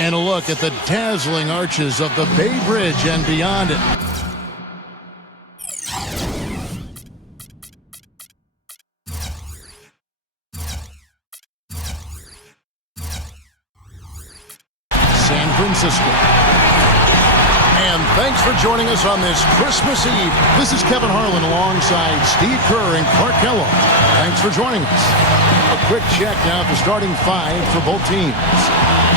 And a look at the dazzling arches of the Bay Bridge and beyond it. San Francisco. And thanks for joining us on this Christmas Eve. This is Kevin Harlan alongside Steve Kerr and Clark Kellogg. Thanks for joining us. A quick check now at the starting five for both teams.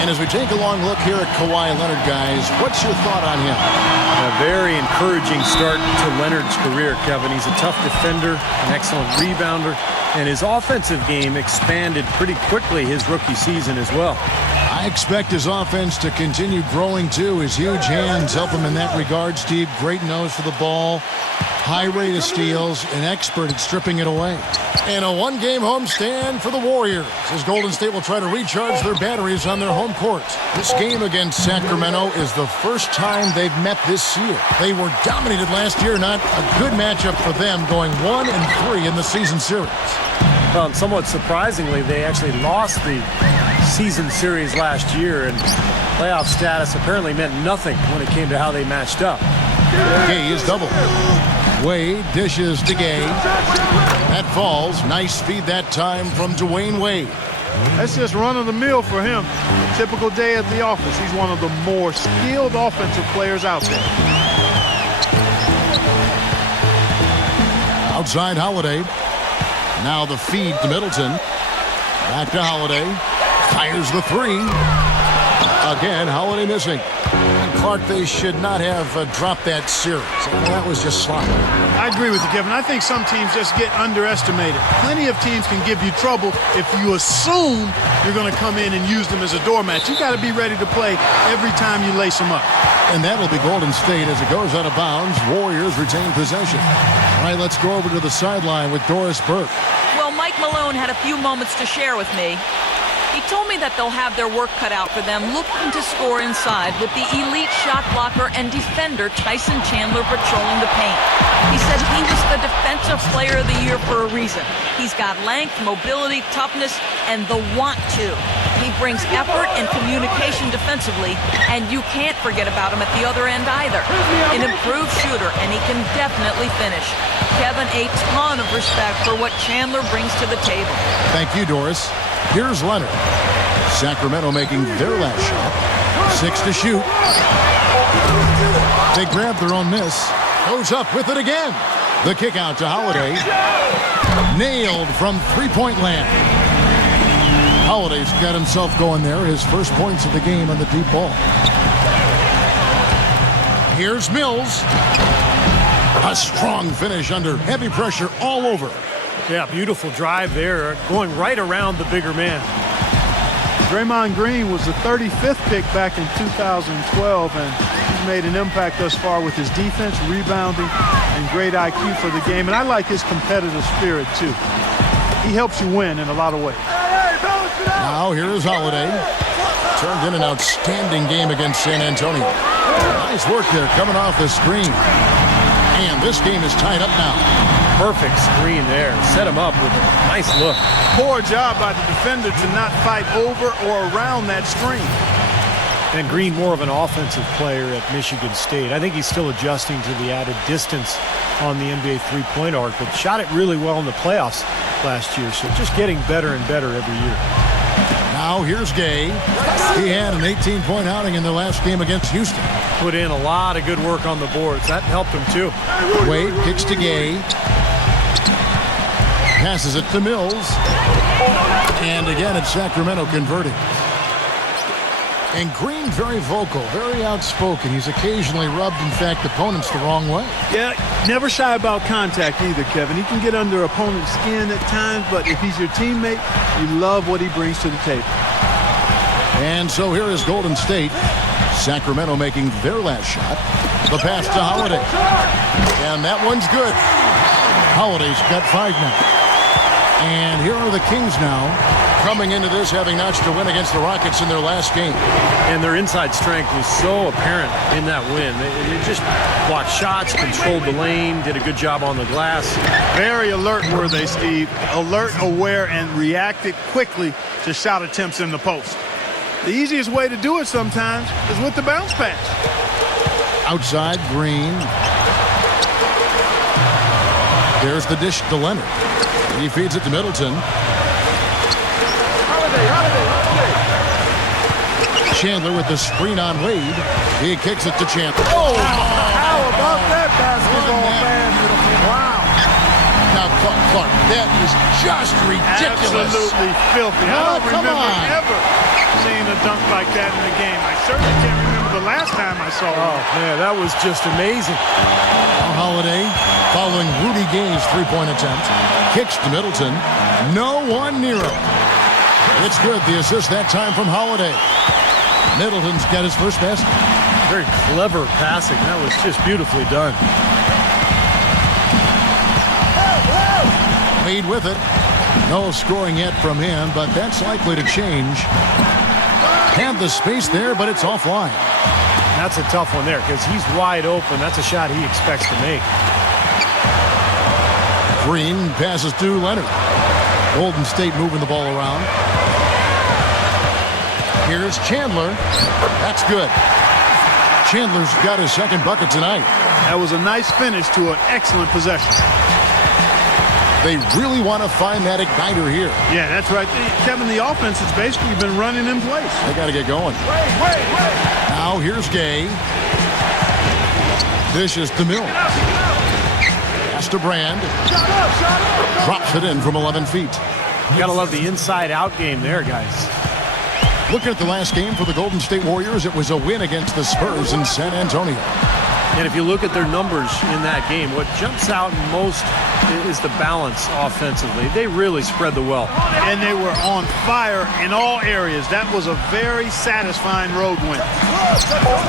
And as we take a long look here at Kawhi Leonard, guys, what's your thought on him? A very encouraging start to Leonard's career, Kevin. He's a tough defender, an excellent rebounder, and his offensive game expanded pretty quickly his rookie season as well. I expect his offense to continue growing, too. His huge hands help him in that regard, Steve. Great nose for the ball, high rate of steals, an expert at stripping it away. And a one-game homestand for the Warriors, as Golden State will try to recharge their batteries on their home court. This game against Sacramento is the first time they've met this year. They were dominated last year, not a good matchup for them, going 1-3 in the season series. Well, and somewhat surprisingly, they actually lost the season series last year, and playoff status apparently meant nothing when it came to how they matched up. Gay is double. Wade dishes to Gay. That falls. Nice feed that time from Dwayne Wade. That's just run-of-the-mill for him. A typical day at the office. He's one of the more skilled offensive players out there. Outside Holiday. Now the feed to Middleton. Back to Holiday. Fires the three. Again, Holiday missing. And Clark, they should not have dropped that series. That was just sloppy. I agree with you, Kevin. I think some teams just get underestimated. Plenty of teams can give you trouble if you assume you're going to come in and use them as a doormat. You got to be ready to play every time you lace them up. And that'll be Golden State as it goes out of bounds. Warriors retain possession. All right, let's go over to the sideline with Doris Burke. Well, Mike Malone had a few moments to share with me. He told me that they'll have their work cut out for them looking to score inside with the elite shot blocker and defender Tyson Chandler patrolling the paint. He said he was the Defensive Player of the Year for a reason. He's got length, mobility, toughness, and the want to. He brings effort and communication defensively, and you can't forget about him at the other end either. An improved shooter, and he can definitely finish. Kevin, a ton of respect for what Chandler brings to the table. Thank you, Doris. Here's Leonard. Sacramento making their last shot. 6 to shoot. They grab their own miss. Goes up with it again. The kick out to Holiday. Nailed from three-point land. Holiday's got himself going there. His first points of the game on the deep ball. Here's Mills. A strong finish under heavy pressure all over. Yeah, beautiful drive there, going right around the bigger man. Draymond Green was the 35th pick back in 2012, and he's made an impact thus far with his defense, rebounding, and great IQ for the game. And I like his competitive spirit, too. He helps you win in a lot of ways. Now here is Holiday. Turned in an outstanding game against San Antonio. Nice work there coming off the screen. And this game is tied up now. Perfect screen there. Set him up with a nice look. Poor job by the defender to not fight over or around that screen. And Green, more of an offensive player at Michigan State. I think he's still adjusting to the added distance on the NBA three-point arc, but shot it really well in the playoffs last year, so just getting better and better every year. Now here's Gay. He had an 18-point outing in their last game against Houston. Put in a lot of good work on the boards. That helped him, too. Wade kicks to Gay. Passes it to Mills. And again, it's Sacramento converting. And Green very vocal, very outspoken. He's occasionally rubbed, in fact, opponents the wrong way. Yeah, never shy about contact either, Kevin. He can get under opponent's skin at times, but if he's your teammate, you love what he brings to the table. And so here is Golden State. Sacramento making their last shot. The pass to Holiday. And that one's good. Holiday's got 5 now. And here are the Kings now, coming into this having notched a win against the Rockets in their last game. And their inside strength was so apparent in that win. They just blocked shots, controlled the lane, did a good job on the glass. Very alert were they, Steve. Alert, aware, and reacted quickly to shot attempts in the post. The easiest way to do it sometimes is with the bounce pass. Outside, Green. There's the dish to Leonard. He feeds it to Middleton. Chandler with the screen on Wade. He kicks it to Chandler. Oh! How about that basketball, man? Wow. Now, Clark, that is just ridiculous. Absolutely filthy. I don't remember ever seeing a dunk like that in the game. I certainly can't remember the last time I saw it. Oh, man, that was just amazing. Holiday, following Rudy Gay's three-point attempt, kicks to Middleton. No one near him. It's good. The assist that time from Holiday. Middleton's got his first basket. Very clever passing. That was just beautifully done. Wade with it. No scoring yet from him, but that's likely to change. Have the space there, but it's offline. That's a tough one there because he's wide open. That's a shot he expects to make. Green passes to Leonard. Golden State moving the ball around. Here's Chandler. That's good. Chandler's got his second bucket tonight. That was a nice finish to an excellent possession. They really want to find that igniter here. Yeah, that's right. Kevin, the offense has basically been running in place. They got to get going. Wait. Now here's Gay. Dishes to Mills. Pass to Brand. Drops it in from 11 feet. You got to love the inside-out game there, guys. Looking at the last game for the Golden State Warriors, it was a win against the Spurs in San Antonio. And if you look at their numbers in that game, what jumps out most is the balance offensively. They really spread the wealth. And they were on fire in all areas. That was a very satisfying road win.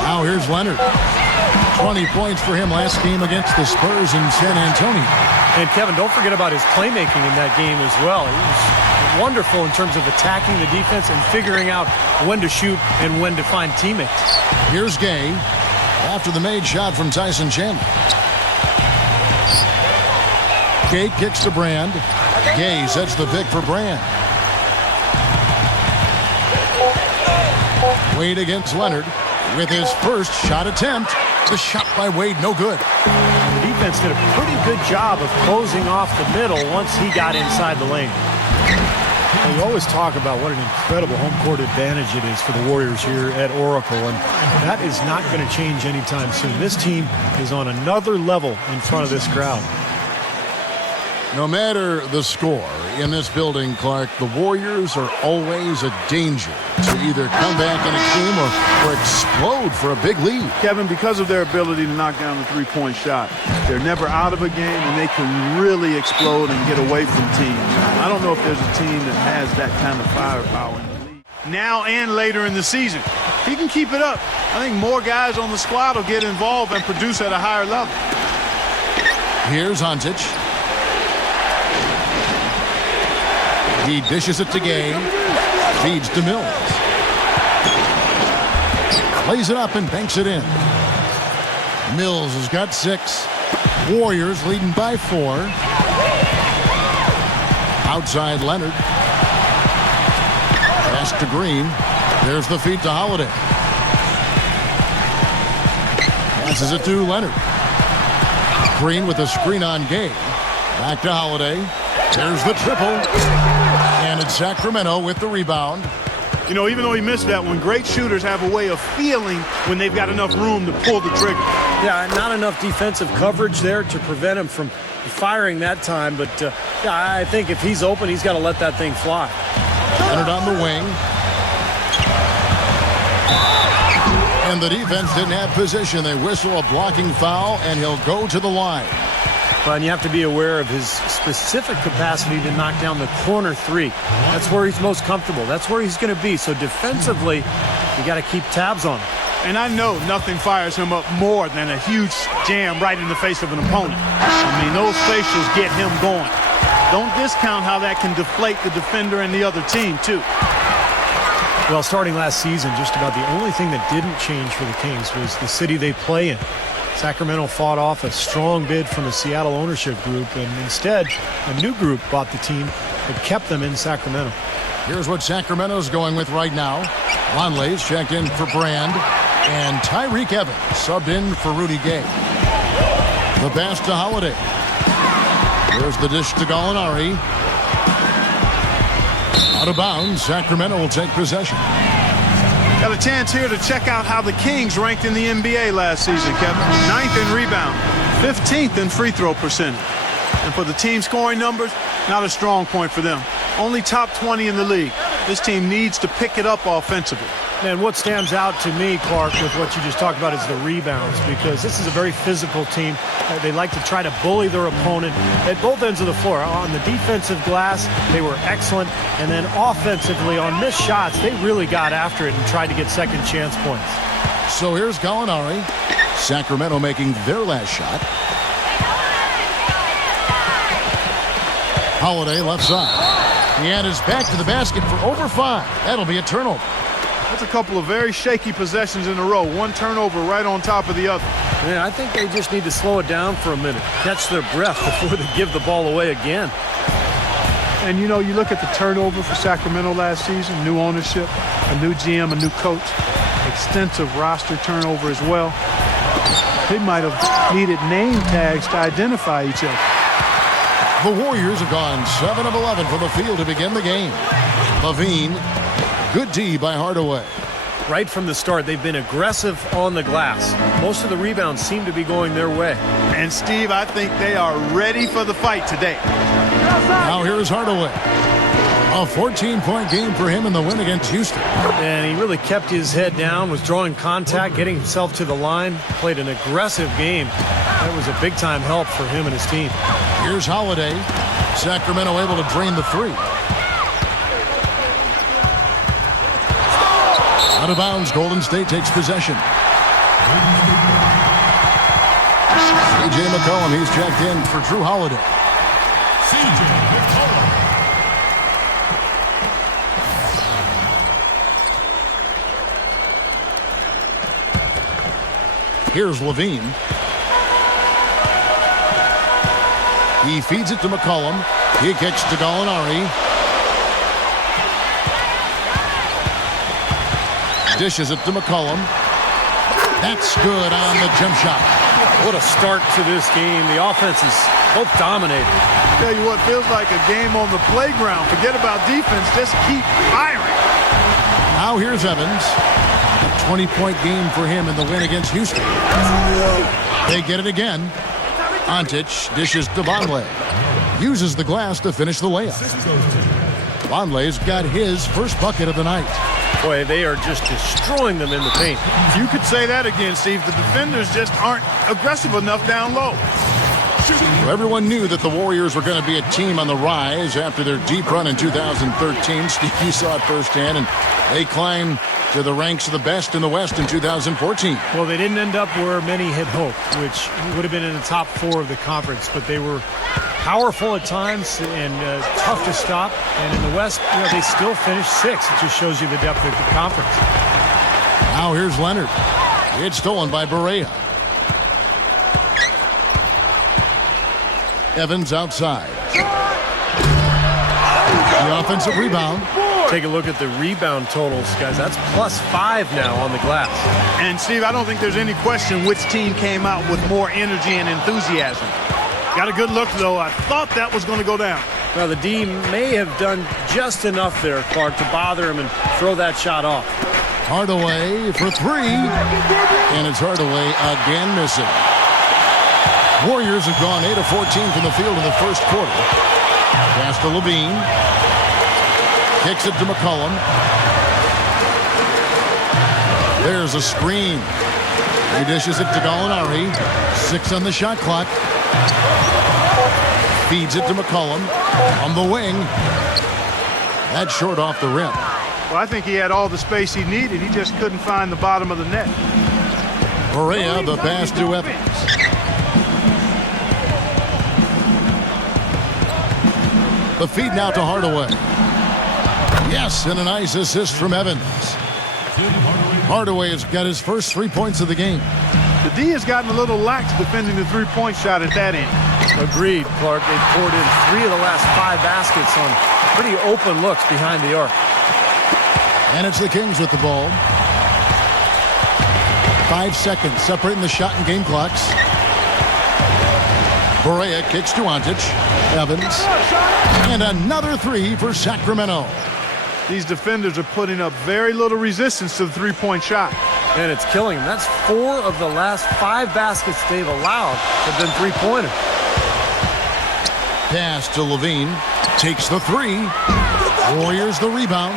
Now here's Leonard. 20 points for him last game against the Spurs in San Antonio. And Kevin, don't forget about his playmaking in that game as well. He was wonderful in terms of attacking the defense and figuring out when to shoot and when to find teammates. Here's Gay after the made shot from Tyson Chandler. Gay kicks to Brand. Gay sets the pick for Brand. Wade against Leonard with his first shot attempt. The shot by Wade, no good. The defense did a pretty good job of closing off the middle once he got inside the lane. You always talk about what an incredible home court advantage it is for the Warriors here at Oracle, and that is not going to change anytime soon. This team is on another level in front of this crowd. No matter the score in this building, Clark, the Warriors are always a danger to either come back in a game or explode for a big lead. Kevin, because of their ability to knock down the three-point shot, they're never out of a game, and they can really explode and get away from teams. I don't know if there's a team that has that kind of firepower in the league now and later in the season. If he can keep it up, I think more guys on the squad will get involved and produce at a higher level. Here's Hontic. He dishes it to Gay. Feeds to Mills. Lays it up and banks it in. Mills has got 6. Warriors leading by 4. Outside Leonard. Pass to Green. There's the feed to Holiday. Passes it to Leonard. Green with a screen on Gay. Back to Holiday. There's the triple. And it's Sacramento with the rebound. You know, even though he missed that one, great shooters have a way of feeling when they've got enough room to pull the trigger. Yeah, not enough defensive coverage there to prevent him from firing that time. But, yeah, I think if he's open, he's got to let that thing fly. Leonard on the wing. And the defense didn't have position. They whistle a blocking foul, and he'll go to the line. And you have to be aware of his specific capacity to knock down the corner 3. That's where he's most comfortable. That's where he's going to be. So defensively, you got to keep tabs on him. And I know nothing fires him up more than a huge jam right in the face of an opponent. I mean, those facials get him going. Don't discount how that can deflate the defender and the other team, too. Well, starting last season, just about the only thing that didn't change for the Kings was the city they play in. Sacramento fought off a strong bid from the Seattle ownership group, and instead, a new group bought the team that kept them in Sacramento. Here's what Sacramento's going with right now. Vonleh's checked in for Brand. And Tyreek Evans subbed in for Rudy Gay. The pass to Holiday. There's the dish to Gallinari. Out of bounds, Sacramento will take possession. Got a chance here to check out how the Kings ranked in the NBA last season, Kevin. 9th in rebound, 15th in free throw percentage. And for the team scoring numbers, not a strong point for them. Only top 20 in the league. This team needs to pick it up offensively. And what stands out to me, Clark, with what you just talked about is the rebounds, because this is a very physical team. They like to try to bully their opponent at both ends of the floor. On the defensive glass, they were excellent. And then offensively, on missed shots, they really got after it and tried to get second chance points. So here's Gallinari. Sacramento making their last shot. Holiday left side. And is back to the basket for over 5. That'll be a turnover. That's a couple of very shaky possessions in a row. One turnover right on top of the other. Yeah, I think they just need to slow it down for a minute, catch their breath before they give the ball away again. And, you know, you look at the turnover for Sacramento last season, new ownership, a new GM, a new coach, extensive roster turnover as well. They might have needed name tags to identify each other. The Warriors have gone 7 of 11 from the field to begin the game. Levine, good D by Hardaway. Right from the start, they've been aggressive on the glass. Most of the rebounds seem to be going their way. And, Steve, I think they are ready for the fight today. Now here's Hardaway. A 14-point game for him in the win against Houston. And he really kept his head down, was drawing contact, getting himself to the line, played an aggressive game. That was a big-time help for him and his team. Here's Holiday. Sacramento able to drain the 3. Out of bounds, Golden State takes possession. C.J. McCollum, he's checked in for Drew Holiday. C.J. McCollum. Here's Levine. He feeds it to McCollum. He kicks to Gallinari. Dishes it to McCollum. That's good on the jump shot. What a start to this game. The offense is both dominated. Tell you what, feels like a game on the playground. Forget about defense, just keep firing. Now here's Evans. A 20-point game for him in the win against Houston. They get it again. Ontic dishes to Vonleh. Uses the glass to finish the layup. Vonleh's got his first bucket of the night. Boy, they are just destroying them in the paint. You could say that again, Steve. The defenders just aren't aggressive enough down low. Everyone knew that the Warriors were going to be a team on the rise after their deep run in 2013. Steve, you saw it firsthand, and they climbed to the ranks of the best in the West in 2014. Well, they didn't end up where many had hoped, which would have been in the top 4 of the conference, but they were powerful at times and tough to stop. And in the West, you know, they still finished 6th. It just shows you the depth of the conference. Now here's Leonard. It's stolen by Barea. Evans outside. The offensive rebound. Take a look at the rebound totals, guys. That's +5 now on the glass. And, Steve, I don't think there's any question which team came out with more energy and enthusiasm. Got a good look, though. I thought that was going to go down. Well, the D may have done just enough there, Clark, to bother him and throw that shot off. Hardaway for 3. And it's Hardaway again missing. Warriors have gone 8 of 14 from the field in the first quarter. Pass to Levine. Kicks it to McCollum. There's a screen. He dishes it to Gallinari. 6 on the shot clock. Feeds it to McCollum. On the wing. That's short off the rim. Well, I think he had all the space he needed. He just couldn't find the bottom of the net. Barea, the pass to Evans. The feed now to Hardaway. Yes, and a nice assist from Evans. Hardaway has got his first 3 points of the game. The D has gotten a little lax defending the three-point shot at that end. Agreed, Clark. They've poured in 3 of the last 5 baskets on pretty open looks behind the arc. And it's the Kings with the ball. 5 seconds separating the shot and game clocks. Barea kicks to Antic. Evans. And another three for Sacramento. These defenders are putting up very little resistance to the three-point shot. And it's killing them. That's 4 of the last 5 baskets they've allowed have been three-pointers. Pass to Levine. Takes the three. Warriors the rebound.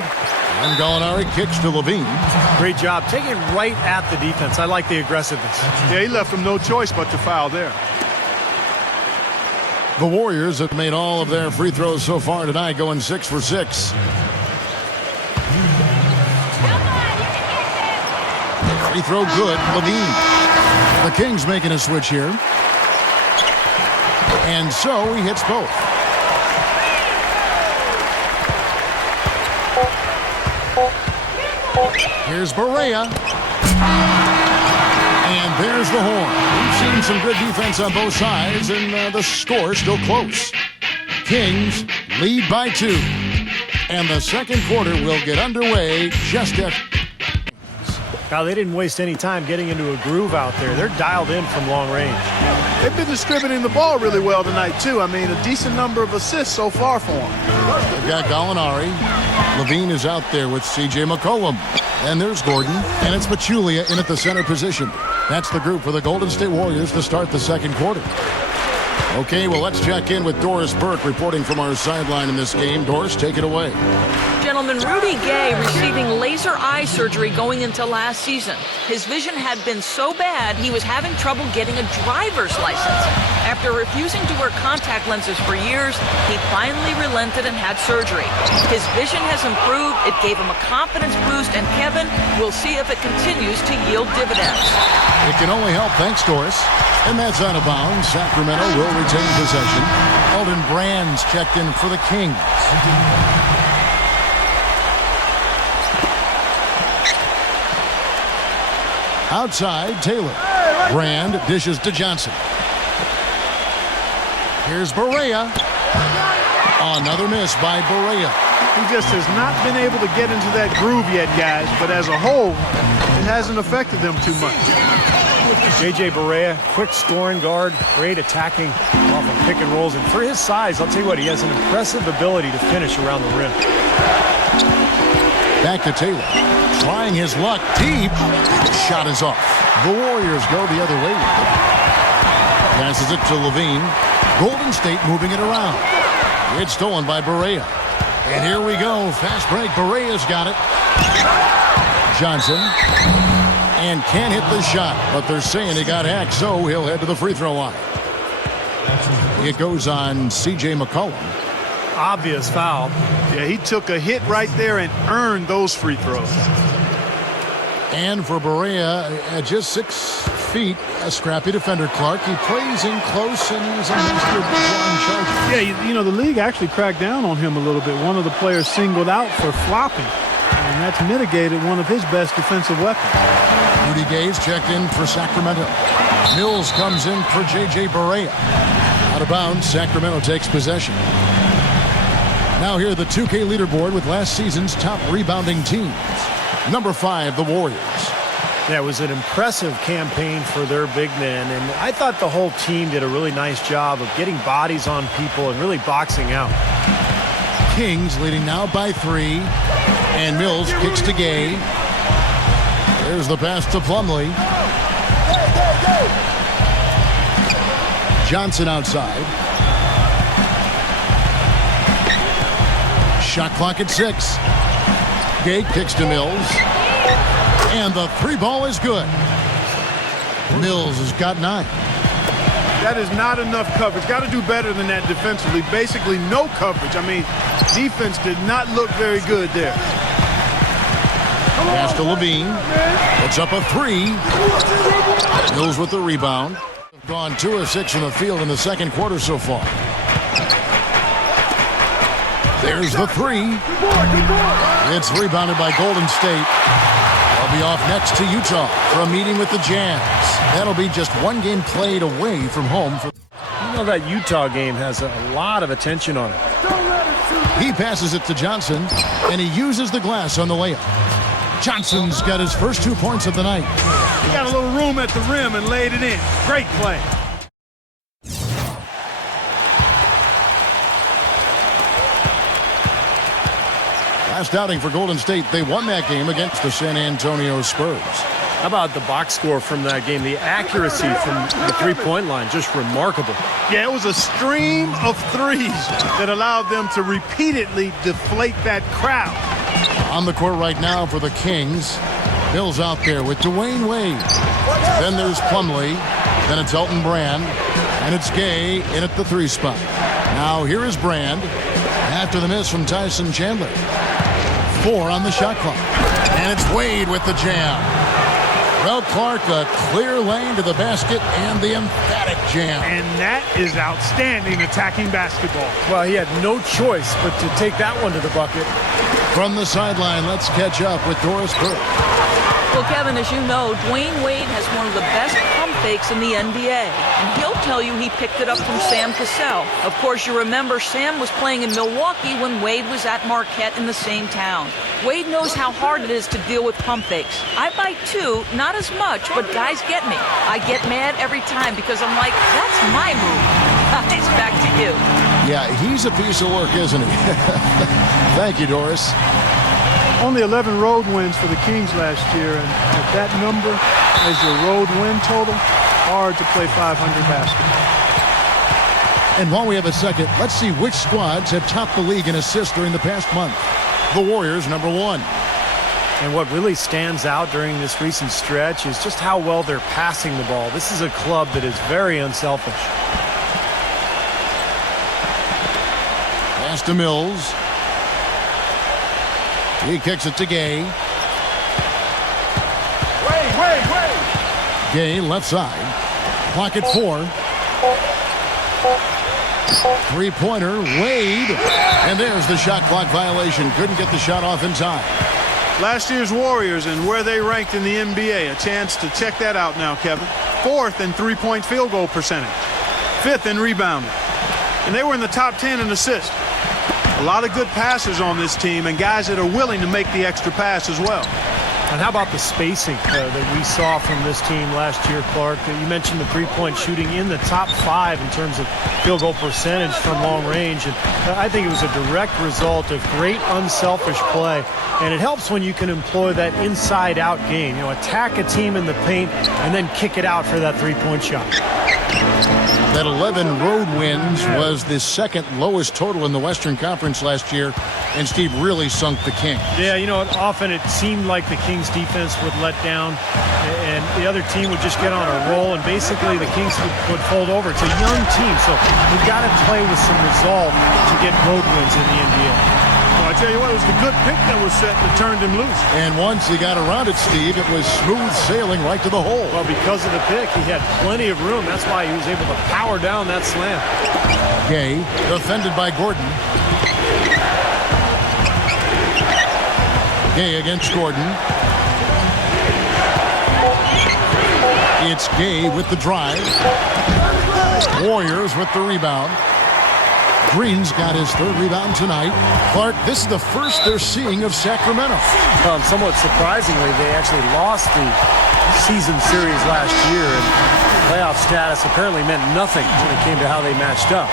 And Gallinari kicks to Levine. Great job. Taking it right at the defense. I like the aggressiveness. Yeah, he left them no choice but to foul there. The Warriors have made all of their free throws so far tonight, going 6 for 6. Free throw good. Levine. The Kings making a switch here. And so he hits both. Here's Barea. And there's the horn. We've seen some good defense on both sides, and the score is still close. Kings lead by 2. And the second quarter will get underway just after. Now, they didn't waste any time getting into a groove out there. They're dialed in from long range. They've been distributing the ball really well tonight, too. I mean, a decent number of assists so far for them. They've got Gallinari. Levine is out there with C.J. McCollum. And there's Gordon. And it's Pachulia in at the center position. That's the group for the Golden State Warriors to start the second quarter. Okay, well, let's check in with Doris Burke reporting from our sideline in this game. Doris, take it away. Gentlemen, Rudy Gay receiving laser eye surgery going into last season. His vision had been so bad he was having trouble getting a driver's license. After refusing to wear contact lenses for years, he finally relented and had surgery. His vision has improved, it gave him a confidence boost, and Kevin, we'll see if it continues to yield dividends. It can only help. Thanks, Doris. And that's out of bounds. Sacramento will retain possession. Elton Brand's checked in for the Kings. Outside, Taylor. Brand dishes to Johnson. Here's Barea. Another miss by Barea. He just has not been able to get into that groove yet, guys. But as a whole, it hasn't affected them too much. J.J. Barea, quick scoring guard, great attacking off of pick and rolls. And for his size, I'll tell you what, he has an impressive ability to finish around the rim. Back to Taylor. Trying his luck deep. Shot is off. The Warriors go the other way. Passes it to Levine. Golden State moving it around. It's stolen by Barea. And here we go. Fast break. Barea's got it. Johnson. And can't hit the shot. But they're saying he got hacked, so he'll head to the free throw line. It goes on C.J. McCollum. Obvious foul. Yeah, he took a hit right there and earned those free throws. And for Barea, at just 6 feet, a scrappy defender, Clark. He plays in close, and he's a master of drawing charges. Yeah, you know, the league actually cracked down on him a little bit. One of the players singled out for flopping, and that's mitigated one of his best defensive weapons. Rudy Gay's checked in for Sacramento. Mills comes in for J.J. Barea. Out of bounds, Sacramento takes possession. Now here the 2K leaderboard with last season's top rebounding teams. Number 5, the Warriors. That was an impressive campaign for their big men, and I thought the whole team did a really nice job of getting bodies on people and really boxing out. Kings leading now by 3, and Mills kicks to Gay. There's the pass to Plumlee. Johnson outside. Shot clock at 6. Gay kicks to Mills. And the 3 ball is good. Mills has got 9. That is not enough coverage. Got to do better than that defensively. Basically no coverage. I mean, defense did not look very good there. Pass to Levine. It's up a 3. Mills with the rebound. Gone 2 of 6 from the field in the second quarter so far. There's the 3. It's rebounded by Golden State. They'll be off next to Utah for a meeting with the Jazz. That'll be just 1 game played away from home. You know, that Utah game has a lot of attention on it. He passes it to Johnson, and he uses the glass on the layup. Johnson's got his first 2 points of the night. He got a little room at the rim and laid it in. Great play. Last outing for Golden State, they won that game against the San Antonio Spurs. How about the box score from that game? The accuracy from the three-point line, just remarkable. Yeah, it was a stream of threes that allowed them to repeatedly deflate that crowd. On the court right now for the Kings. Bill's out there with Dwayne Wade. Then there's Plumlee. Then it's Elton Brand. And it's Gay in at the 3 spot. Now here is Brand after the miss from Tyson Chandler. 4 on the shot clock. And it's Wade with the jam. Well, Clark, a clear lane to the basket and the emphatic jam. And that is outstanding attacking basketball. Well, he had no choice but to take that one to the bucket. From the sideline, let's catch up with Doris Burke. Well, Kevin, as you know, Dwayne Wade has one of the best pump fakes in the NBA. And he'll tell you he picked it up from Sam Cassell. Of course, you remember Sam was playing in Milwaukee when Wade was at Marquette in the same town. Wade knows how hard it is to deal with pump fakes. I bite too, not as much, but guys get me. I get mad every time because I'm like, that's my move. It's back to you. Yeah, he's a piece of work, isn't he? Thank you, Doris. Only 11 road wins for the Kings last year, and with that number as your road win total, hard to play 500 basketball. And while we have a second, let's see which squads have topped the league in assists during the past month. The Warriors, number 1. And what really stands out during this recent stretch is just how well they're passing the ball. This is a club that is very unselfish. Pass to Mills. He kicks it to Gay. Gay left side. Clock at 4. 3-pointer, Wade. And there's the shot clock violation. Couldn't get the shot off in time. Last year's Warriors and where they ranked in the NBA. A chance to check that out now, Kevin. 4th in three-point field goal percentage. 5th in rebounding. And they were in the top 10 in assists. A lot of good passers on this team and guys that are willing to make the extra pass as well. And how about the spacing that we saw from this team last year, Clark? You mentioned the three-point shooting in the top 5 in terms of field goal percentage from long range. And I think it was a direct result of great unselfish play. And it helps when you can employ that inside-out game. You know, attack a team in the paint and then kick it out for that three-point shot. That 11 road wins was the second lowest total in the Western Conference last year, and Steve really sunk the Kings. Yeah, you know, often it seemed like the Kings defense would let down and the other team would just get on a roll, and basically the Kings would fold over. It's a young team, so we've got to play with some resolve to get road wins in the NBA. Well, I tell you what, it was the good pick that was set that turned him loose. And once he got around it, Steve, it was smooth sailing right to the hole. Well, because of the pick, he had plenty of room. That's why he was able to power down that slam. Gay, defended by Gordon. Gay against Gordon. It's Gay with the drive. Warriors with the rebound. Green's got his 3rd rebound tonight. Clark, this is the first they're seeing of Sacramento. Somewhat surprisingly, they actually lost the season series last year, and playoff status apparently meant nothing when it came to how they matched up.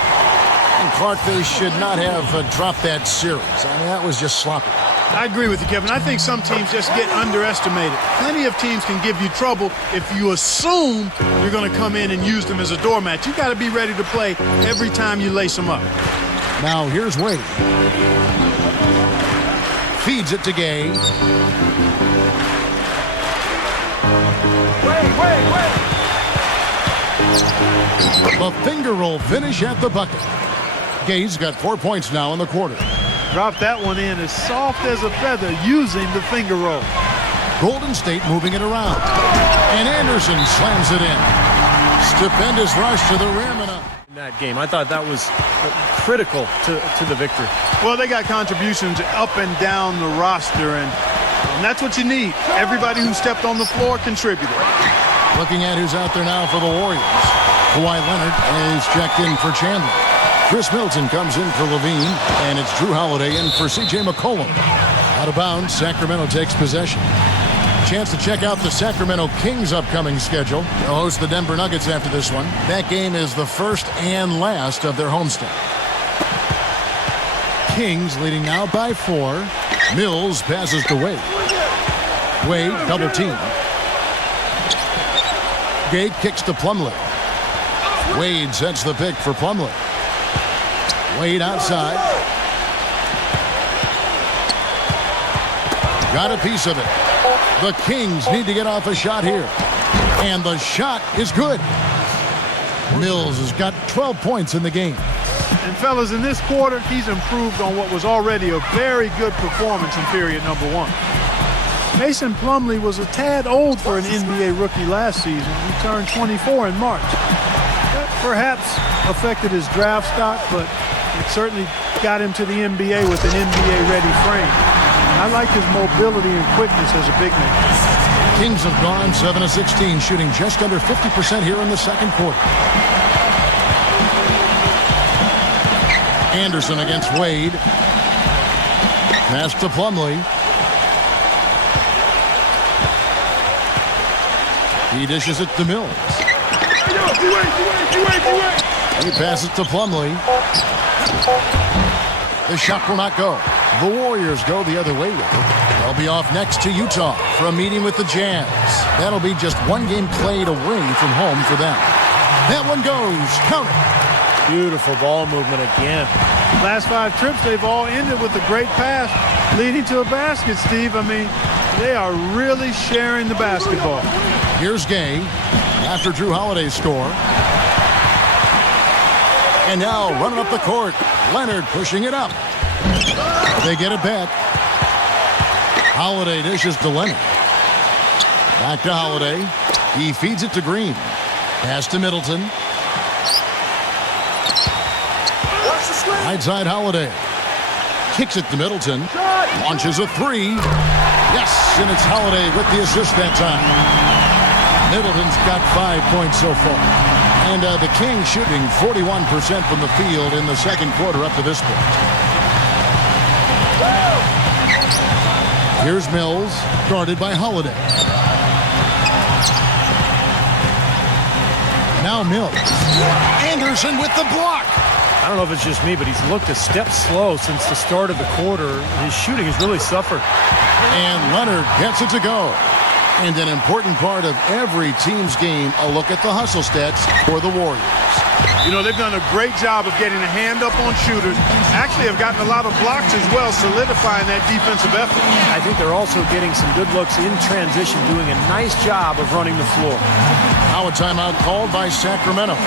And Clark, they should not have dropped that series. I mean, that was just sloppy. I agree with you, Kevin. I think some teams just get underestimated. Plenty of teams can give you trouble if you assume you're going to come in and use them as a doormat. You got to be ready to play every time you lace them up. Now here's Wade. Feeds it to Gay. The finger roll finish at the bucket. Gay's got 4 points now in the quarter. Drop that one in as soft as a feather using the finger roll. Golden State moving it around. And Anderson slams it in. Stupendous rush to the rim. And in that game, I thought that was critical to the victory. Well, they got contributions up and down the roster, and that's what you need. Everybody who stepped on the floor contributed. Looking at who's out there now for the Warriors. Kawhi Leonard is checked in for Chandler. Chris Middleton comes in for Levine, and it's Drew Holiday in for C.J. McCollum. Out of bounds, Sacramento takes possession. Chance to check out the Sacramento Kings' upcoming schedule. They'll host the Denver Nuggets after this one. That game is the first and last of their homestand. Kings leading now by 4. Mills passes to Wade. Wade double team. Gay kicks to Plumlee. Wade sets the pick for Plumlee. Wade outside. Got a piece of it. The Kings need to get off a shot here. And the shot is good. Mills has got 12 points in the game. And fellas, in this quarter, he's improved on what was already a very good performance in period number 1. Mason Plumlee was a tad old for an NBA rookie last season. He turned 24 in March. That perhaps affected his draft stock, but it certainly got him to the NBA with an NBA-ready frame. I like his mobility and quickness as a big man. Kings have gone 7 of 16, shooting just under 50% here in the second quarter. Anderson against Wade. Pass to Plumlee. He dishes it to Mills. He passes to Plumlee. The shot will not go. The Warriors go the other way with it. They'll be off next to Utah for a meeting with the Jazz. That'll be just one game played away from home for them. That one goes. Count it. Beautiful ball movement again. Last 5 trips, they've all ended with a great pass leading to a basket, Steve. I mean, they are really sharing the basketball. Here's Gay after Drew Holiday's score. And now running up the court. Leonard pushing it up. They get it back. Holiday dishes to Leonard. Back to Holiday. He feeds it to Green. Pass to Middleton. Right side Holiday. Kicks it to Middleton. Launches a 3. Yes, and it's Holiday with the assist that time. Middleton's got 5 points so far. And the Kings shooting 41% from the field in the second quarter up to this point. Here's Mills, guarded by Holiday. Now Mills. Anderson with the block. I don't know if it's just me, but he's looked a step slow since the start of the quarter. His shooting has really suffered. And Leonard gets it to go. And an important part of every team's game, a look at the hustle stats for the Warriors. You know, they've done a great job of getting a hand up on shooters. Actually have gotten a lot of blocks as well, solidifying that defensive effort. I think they're also getting some good looks in transition, doing a nice job of running the floor. Now a timeout called by Sacramento.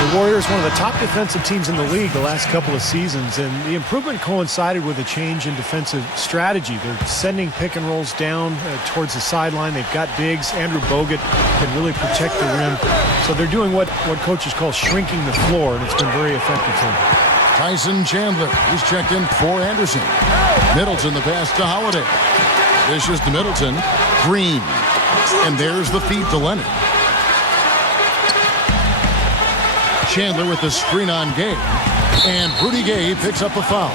The Warriors, one of the top defensive teams in the league the last couple of seasons, and the improvement coincided with a change in defensive strategy. They're sending pick and rolls down towards the sideline. They've got bigs. Andrew Bogut can really protect the rim. So they're doing what coaches call shrinking the floor, and it's been very effective for them. Tyson Chandler, he's checked in for Anderson. Middleton, the pass to Holiday. Dishes to Middleton. Green. And there's the feed to Leonard. Chandler with the screen on Gay. And Rudy Gay picks up a foul.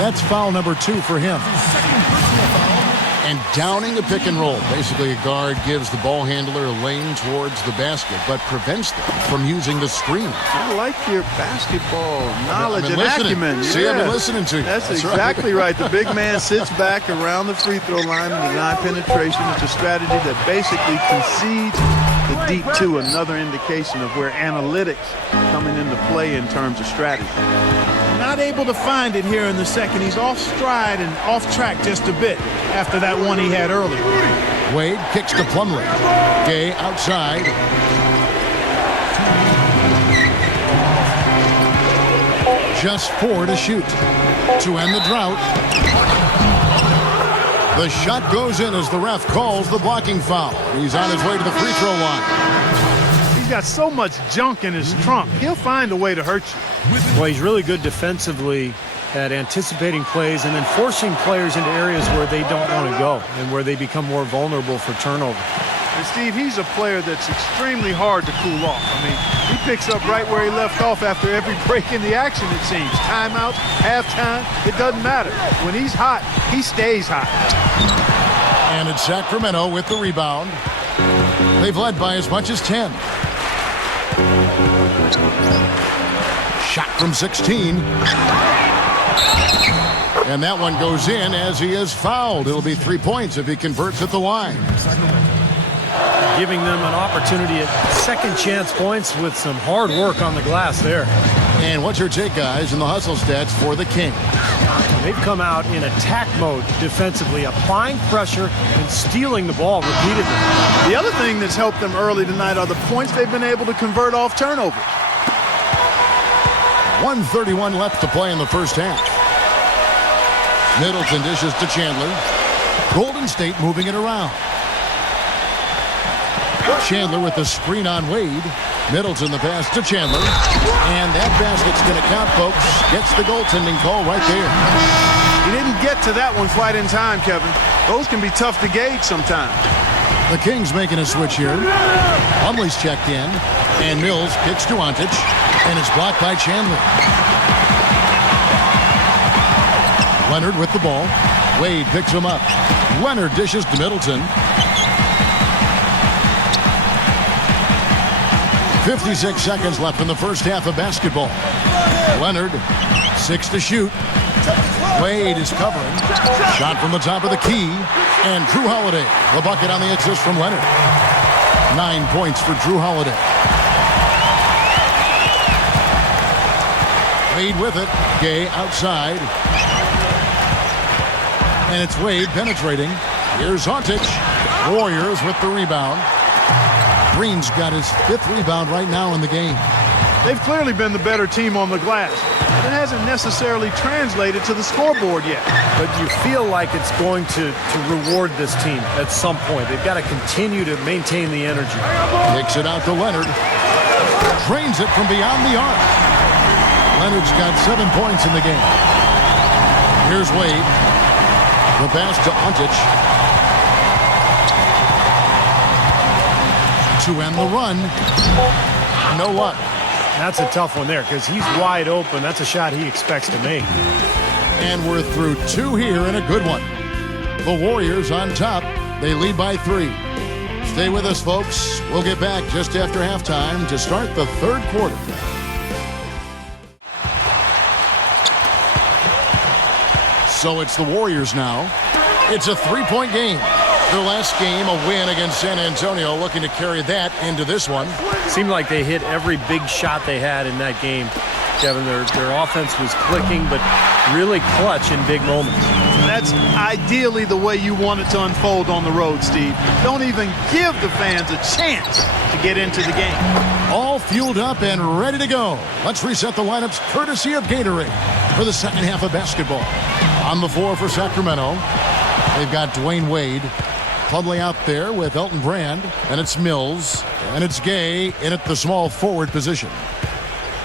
That's foul number 2 for him. And downing a pick and roll. Basically, a guard gives the ball handler a lane towards the basket, but prevents them from using the screen. I like your basketball knowledge and acumen. See, I've been listening to you. That's exactly right. The big man sits back around the free throw line and design penetration. It's a strategy that basically concedes the deep 2, another indication of where analytics coming into play in terms of strategy. Not able to find it here in the second. He's off stride and off track just a bit after that one he had earlier. Wade kicks to Plumlee. Gay outside. Just 4 to shoot to end the drought. The shot goes in as the ref calls the blocking foul. He's on his way to the free throw line. He's got so much junk in his trunk. He'll find a way to hurt you. Well, he's really good defensively at anticipating plays and then forcing players into areas where they don't want to go and where they become more vulnerable for turnover. And Steve, he's a player that's extremely hard to cool off. I mean, he picks up right where he left off after every break in the action, it seems. Timeouts, halftime, it doesn't matter. When he's hot, he stays hot. And it's Sacramento with the rebound. They've led by as much as 10. Shot from 16. And that one goes in as he is fouled. It'll be 3 points if he converts at the line. Giving them an opportunity at second chance points with some hard work on the glass there. And what's your take, guys, in the hustle stats for the Kings? They've come out in attack mode defensively, applying pressure and stealing the ball repeatedly. The other thing that's helped them early tonight are the points they've been able to convert off turnovers. 1:31 left to play in the first half. Middleton dishes to Chandler. Golden State moving it around. Chandler with the screen on Wade. Middleton the pass to Chandler. And that basket's going to count, folks. Gets the goaltending call right there. He didn't get to that one quite in time, Kevin. Those can be tough to gauge sometimes. The Kings making a switch here. Plumlee's checked in. And Mills kicks to Ontic. And it's blocked by Chandler. Leonard with the ball. Wade picks him up. Leonard dishes to Middleton. 56 seconds left in the first half of basketball. Leonard, 6 to shoot. Wade is covering. Shot from the top of the key. And Drew Holiday, the bucket on the assist from Leonard. 9 points for Drew Holiday. Wade with it. Gay outside. And it's Wade penetrating. Here's Ontic. Warriors with the rebound. Green's got his 5th rebound right now in the game. They've clearly been the better team on the glass. It hasn't necessarily translated to the scoreboard yet. But you feel like it's going to reward this team at some point. They've got to continue to maintain the energy. Kicks it out to Leonard. Drains it from beyond the arc. Leonard's got 7 points in the game. Here's Wade. The pass to Ontic. To end the run. No luck. That's a tough one there because he's wide open. That's a shot he expects to make. And we're through 2 here and a good one. The Warriors on top. They lead by 3. Stay with us, folks. We'll get back just after halftime to start the third quarter. So it's the Warriors now. It's a 3-point game. Their last game, a win against San Antonio, looking to carry that into this one. Seemed like they hit every big shot they had in that game, Kevin. Their offense was clicking, but really clutch in big moments. That's ideally the way you want it to unfold on the road, Steve. Don't even give the fans a chance to get into the game. All fueled up and ready to go. Let's reset the lineups courtesy of Gatorade for the second half of basketball. On the floor for Sacramento, they've got Dwayne Wade. Plumlee out there with Elton Brand, and it's Mills, and it's Gay in at the small forward position.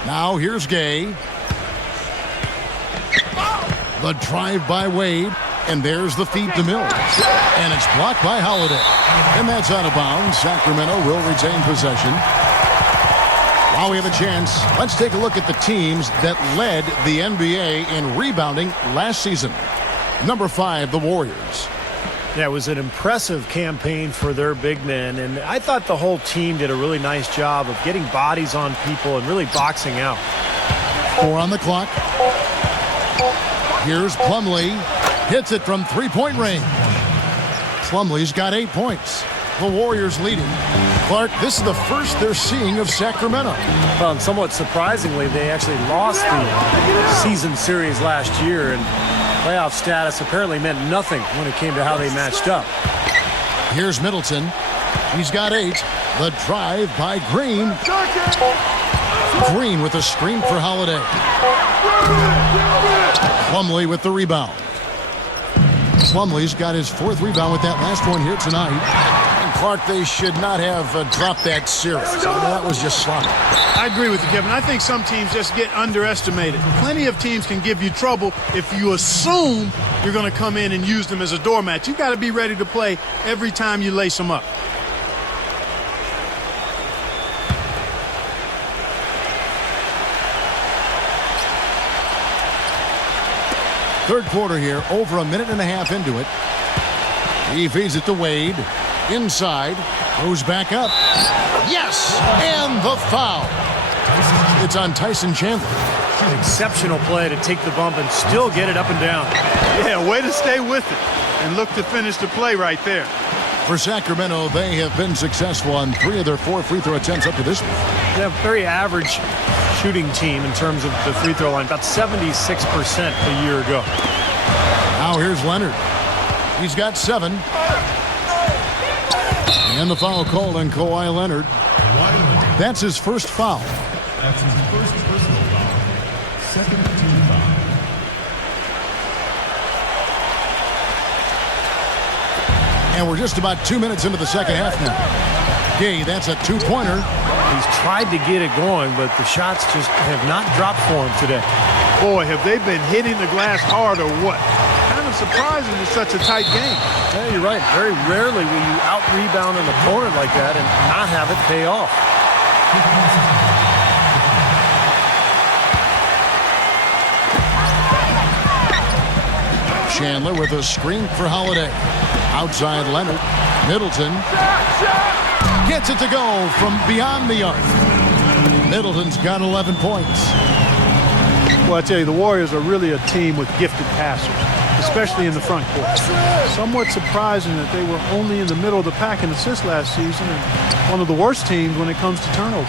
Now here's Gay. The drive by Wade, and there's the feed to Mills. And it's blocked by Holiday. And that's out of bounds. Sacramento will retain possession. While we have a chance, let's take a look at the teams that led the NBA in rebounding last season. Number 5, the Warriors. Yeah, it was an impressive campaign for their big men, and I thought the whole team did a really nice job of getting bodies on people and really boxing out. 4 on the clock. Here's Plumlee. Hits it from 3-point range. Plumlee's got 8 points. The Warriors leading. Clark, this is the first they're seeing of Sacramento. Well, and somewhat surprisingly, they actually lost the season series last year, and playoff status apparently meant nothing when it came to how they matched up. Here's Middleton. He's got 8. The drive by Green. Green with a screen for Holiday. Plumlee with the rebound. Plumlee's got his 4th rebound with that last one here tonight. And Clark, they should not have dropped that series. That was just sloppy. I agree with you, Kevin. I think some teams just get underestimated. Plenty of teams can give you trouble if you assume you're going to come in and use them as a doormat. You've got to be ready to play every time you lace them up. Third quarter here, over a minute and a half into it. He feeds it to Wade. Inside. Goes back up. Yes! And the foul. It's on Tyson Chandler. An exceptional play to take the bump and still get it up and down. Yeah, way to stay with it and look to finish the play right there. For Sacramento, they have been successful on 3 of their 4 free throw attempts up to this point. They have a very average shooting team in terms of the free throw line, about 76% a year ago. Now here's Leonard. He's got 7. And the foul called on Kawhi Leonard. That's his first foul. That's his first personal foul. Second team foul. And we're just about 2 minutes into the second half now. Gay, that's a 2-pointer. He's tried to get it going, but the shots just have not dropped for him today. Boy, have they been hitting the glass hard or what? Kind of surprising it's such a tight game. Yeah, you're right. Very rarely will you out-rebound an opponent like that and not have it pay off. Chandler with a screen for Holiday. Outside Leonard. Middleton gets it to go from beyond the arc. Middleton's got 11 points. Well, I tell you, the Warriors are really a team with gifted passers, especially in the front court. Somewhat surprising that they were only in the middle of the pack in assists last season and one of the worst teams when it comes to turnovers.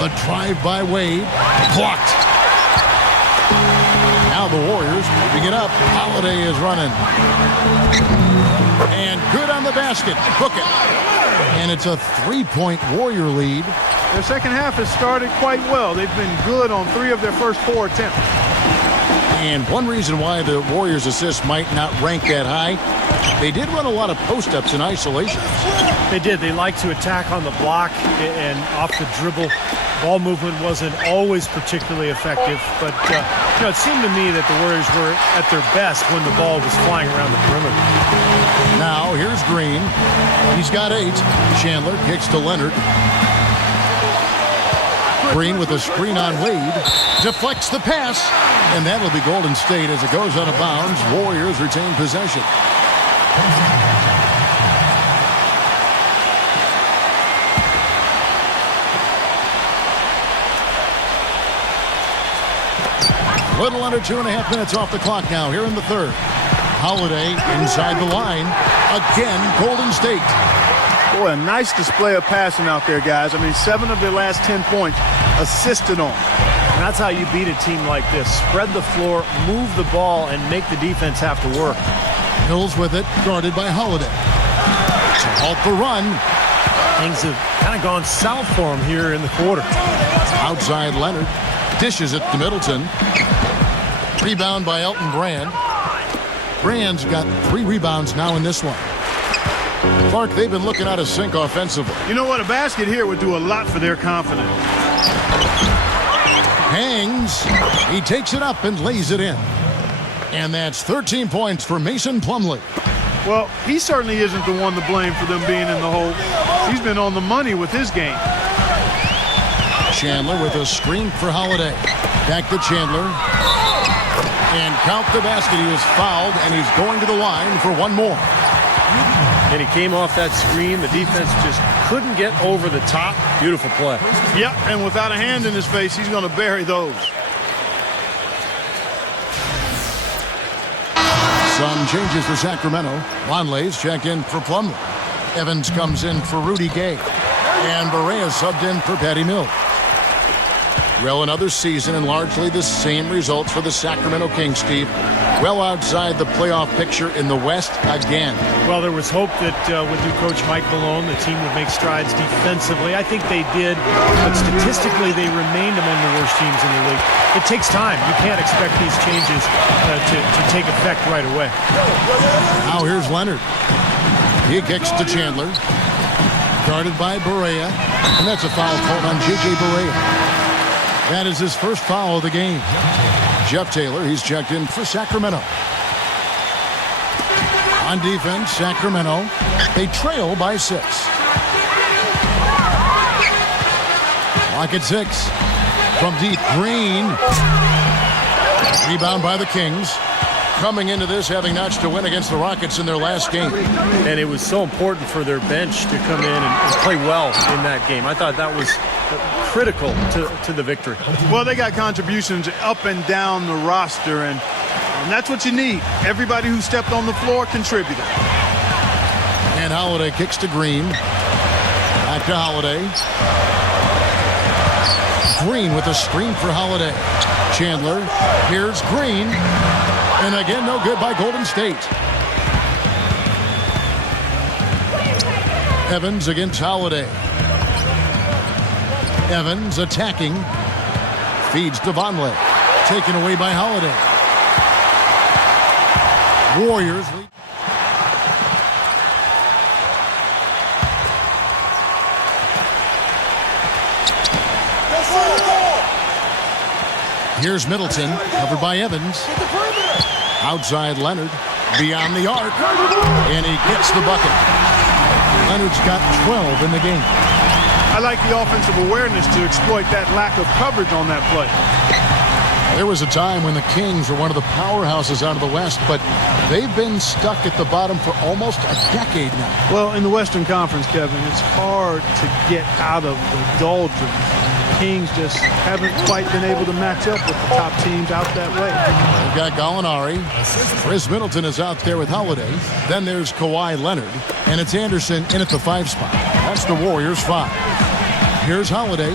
The drive by Wade. Blocked. Now the Warriors moving it up. Holiday is running. And good on the basket. Book it. And it's a 3-point Warrior lead. Their second half has started quite well. They've been good on 3 of their first 4 attempts. And one reason why the Warriors' assists might not rank that high, they did run a lot of post-ups in isolation. They did. They like to attack on the block and off the dribble. Ball movement wasn't always particularly effective, but it seemed to me that the Warriors were at their best when the ball was flying around the perimeter. Now here's Green. He's got 8. Chandler kicks to Leonard. Green with a screen on Wade. Deflects the pass. And that'll be Golden State as it goes out of bounds. Warriors retain possession. Little under 2.5 minutes off the clock now here in the third. Holiday inside the line. Again, Golden State. Boy, a nice display of passing out there, guys. I mean, 7 of their last 10 points assisted on. And that's how you beat a team like this. Spread the floor, move the ball, and make the defense have to work. Hills with it, guarded by Holiday. To halt the run. Things have kind of gone south for him here in the quarter. Outside Leonard. Dishes it to Middleton. Rebound by Elton Brand. Brand's got 3 rebounds now in this one. Clark, they've been looking out of sync offensively. You know what? A basket here would do a lot for their confidence. Hangs. He takes it up and lays it in. And that's 13 points for Mason Plumlee. Well, he certainly isn't the one to blame for them being in the hole. He's been on the money with his game. Chandler with a screen for Holiday. Back to Chandler. And count the basket. He was fouled, and he's going to the line for one more. And he came off that screen. The defense just couldn't get over the top. Beautiful play. Yep, and without a hand in his face, he's going to bury those. Some changes for Sacramento. Lonley's checked in for Plumlee. Evans comes in for Rudy Gay. And Barea subbed in for Patty Mills. Well, another season and largely the same results for the Sacramento Kings, Steve. Well outside the playoff picture in the West again. Well, there was hope that with new coach Mike Malone, the team would make strides defensively. I think they did, but statistically they remained among the worst teams in the league. It takes time. You can't expect these changes to take effect right away. Now here's Leonard. He kicks to Chandler. Guarded by Barea. And that's a foul called on J.J. Barea. That is his first foul of the game. Jeff Taylor, he's checked in for Sacramento. On defense, Sacramento, they trail by 6. Clock at 6. From deep, Green. Rebound by the Kings. coming into this having notched a win against the Rockets in their last game. And it was so important for their bench to come in and play well in that game. I thought that was critical to the victory. Well, they got contributions up and down the roster, and that's what you need. Everybody who stepped on the floor contributed. And Holiday kicks to Green. Back to Holiday. Green with a screen for Holiday. Chandler. Here's Green. And again, no good by Golden State. Evans against Holiday. Evans attacking. Feeds to Vonleh. Taken away by Holiday. Warriors lead. Here's Middleton, covered by Evans. Outside Leonard, beyond the arc, and he gets the bucket. Leonard's got 12 in the game. I like the offensive awareness to exploit that lack of coverage on that play. There was a time when the Kings were one of the powerhouses out of the West, but they've been stuck at the bottom for almost a decade now. Well, in the Western Conference, Kevin, it's hard to get out of the doldrums. Kings just haven't quite been able to match up with the top teams out that way. We've got Gallinari. Chris Middleton is out there with Holiday. Then there's Kawhi Leonard. And it's Anderson in at the 5 spot. That's the Warriors' 5. Here's Holiday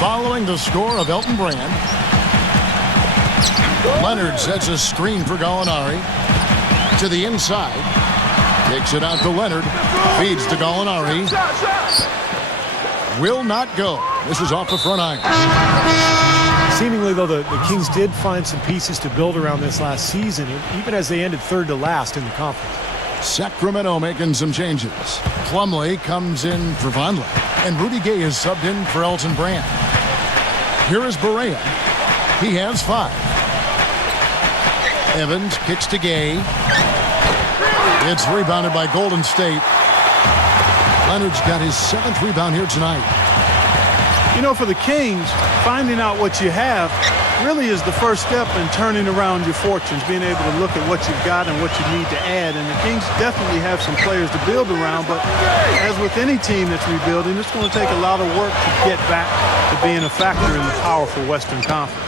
following the score of Elton Brand. Leonard sets a screen for Gallinari. To the inside. Takes it out to Leonard. Feeds to Gallinari. Will not go. This is off the front iron. Seemingly, though, the Kings did find some pieces to build around this last season, even as they ended third to last in the conference. Sacramento making some changes. Plumlee comes in for Vonleh, and Rudy Gay is subbed in for Elton Brand. Here is Barea. He has 5. Evans kicks to Gay. It's rebounded by Golden State. Leonard's got his 7th rebound here tonight. You know, for the Kings, finding out what you have really is the first step in turning around your fortunes, being able to look at what you've got and what you need to add. And the Kings definitely have some players to build around, but as with any team that's rebuilding, it's going to take a lot of work to get back to being a factor in the powerful Western Conference.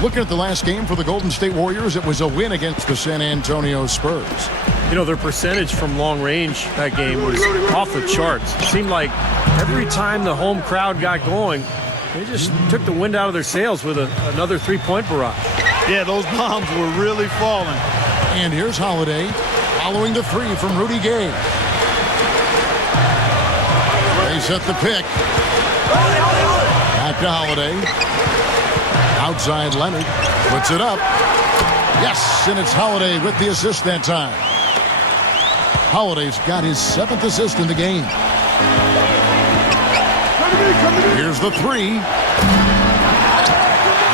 Looking at the last game for the Golden State Warriors, it was a win against the San Antonio Spurs. You know, their percentage from long range that game was off the charts. It seemed like every time the home crowd got going, they just took the wind out of their sails with another 3-point barrage. Yeah, those bombs were really falling. And here's Holiday following the 3 from Rudy Gay. They set the pick. Back to Holiday. Outside Leonard. Puts it up. Yes, and it's Holiday with the assist that time. Holiday's got his 7th assist in the game. Here's the 3.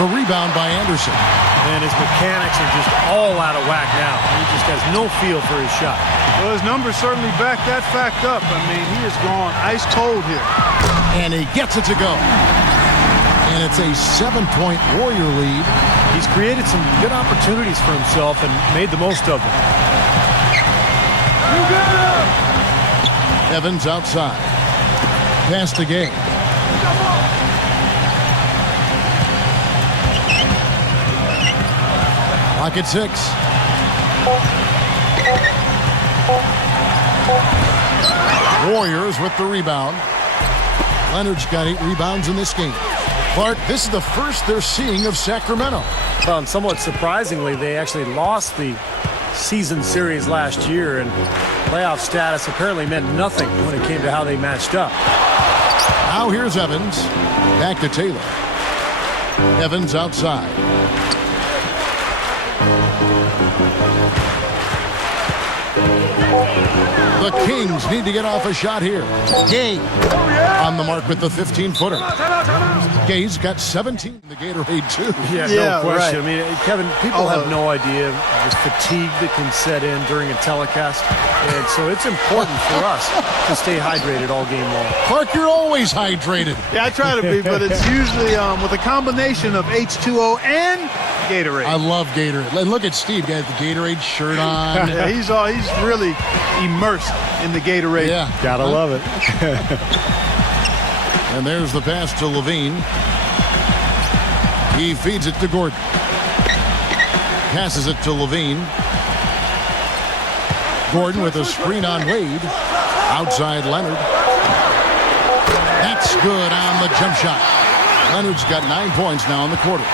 The rebound by Anderson. And his mechanics are just all out of whack now. He just has no feel for his shot. Well, his numbers certainly back that fact up. I mean, he has gone ice cold here. And he gets it to go. And it's a 7-point Warrior lead. He's created some good opportunities for himself and made the most of them. Evans outside. Pass to Gay. Clock at 6. Warriors with the rebound. Leonard's got 8 rebounds in this game. Clark, this is the first they're seeing of Sacramento. Well, and somewhat surprisingly, they actually lost the season series last year, and playoff status apparently meant nothing when it came to how they matched up. Now here's Evans. Back to Taylor. Evans outside. The Kings need to get off a shot here. Gay on the mark with the 15-footer. Gay's got 17 in the Gatorade, too. Yeah, no question. Right. I mean, Kevin, people have no idea the fatigue that can set in during a telecast. And so it's important for us to stay hydrated all game long. Clark, you're always hydrated. Yeah, I try to be, but it's usually with a combination of H2O and Gatorade. I love Gatorade. And look at Steve, got the Gatorade shirt on. Yeah, he's really immersed in the Gatorade. Yeah. Gotta love it. And there's the pass to Levine. He feeds it to Gordon. Passes it to Levine. Gordon with a screen on Wade. Outside Leonard. That's good on the jump shot. Leonard's got 9 points now in the quarter.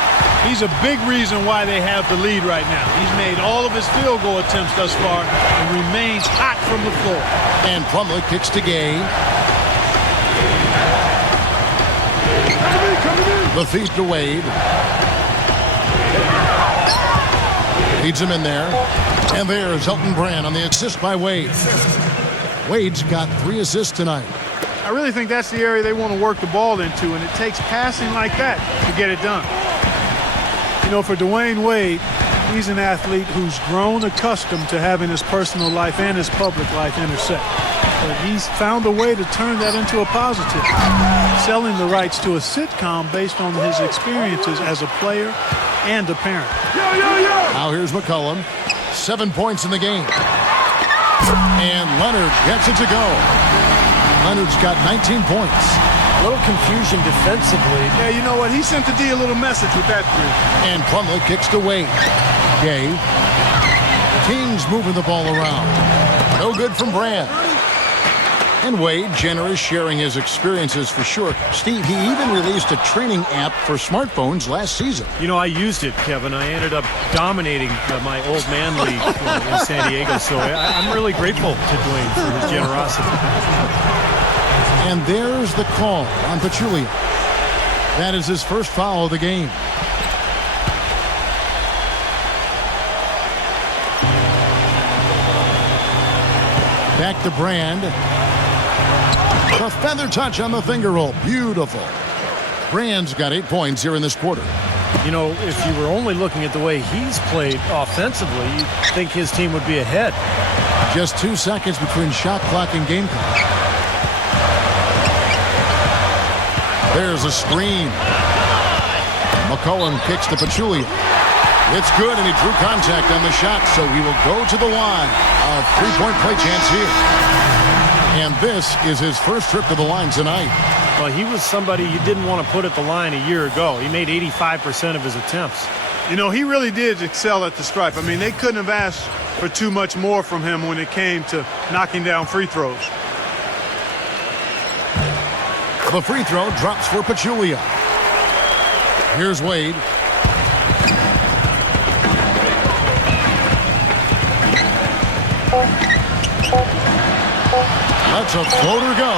He's a big reason why they have the lead right now. He's made all of his field goal attempts thus far and remains hot from the floor. And Plumlee kicks to Gay. The feed to Wade. Leads him in there. And there's Elton Brand on the assist by Wade. Wade's got 3 assists tonight. I really think that's the area they want to work the ball into, and it takes passing like that to get it done. You know, for Dwayne Wade, he's an athlete who's grown accustomed to having his personal life and his public life intersect. But he's found a way to turn that into a positive, selling the rights to a sitcom based on his experiences as a player and a parent. Now here's McCollum. 7 points in the game. And Leonard gets it to go. Leonard's got 19 points. A little confusion defensively. Yeah, you know what? He sent the D a little message with that three. And Plumlee kicks to Wade. Gay. Kings moving the ball around. No good from Brand. And Wade, generous, sharing his experiences for sure. Steve, he even released a training app for smartphones last season. You know, I used it, Kevin. I ended up dominating my old man league in San Diego. So I'm really grateful to Dwayne for his generosity. And there's the call on Pachulia. That is his first foul of the game. Back to Brand. The feather touch on the finger roll. Beautiful. Brand's got 8 points here in this quarter. You know, if you were only looking at the way he's played offensively, you'd think his team would be ahead. Just 2 seconds between shot clock and game clock. There's a screen. McCollum kicks to Pachulia. It's good, and he drew contact on the shot, so he will go to the line. A 3-point play chance here. And this is his first trip to the line tonight. Well, he was somebody you didn't want to put at the line a year ago. He made 85% of his attempts. You know, he really did excel at the stripe. I mean, they couldn't have asked for too much more from him when it came to knocking down free throws. The free throw drops for Pachulia. Here's Wade. That's a floater go.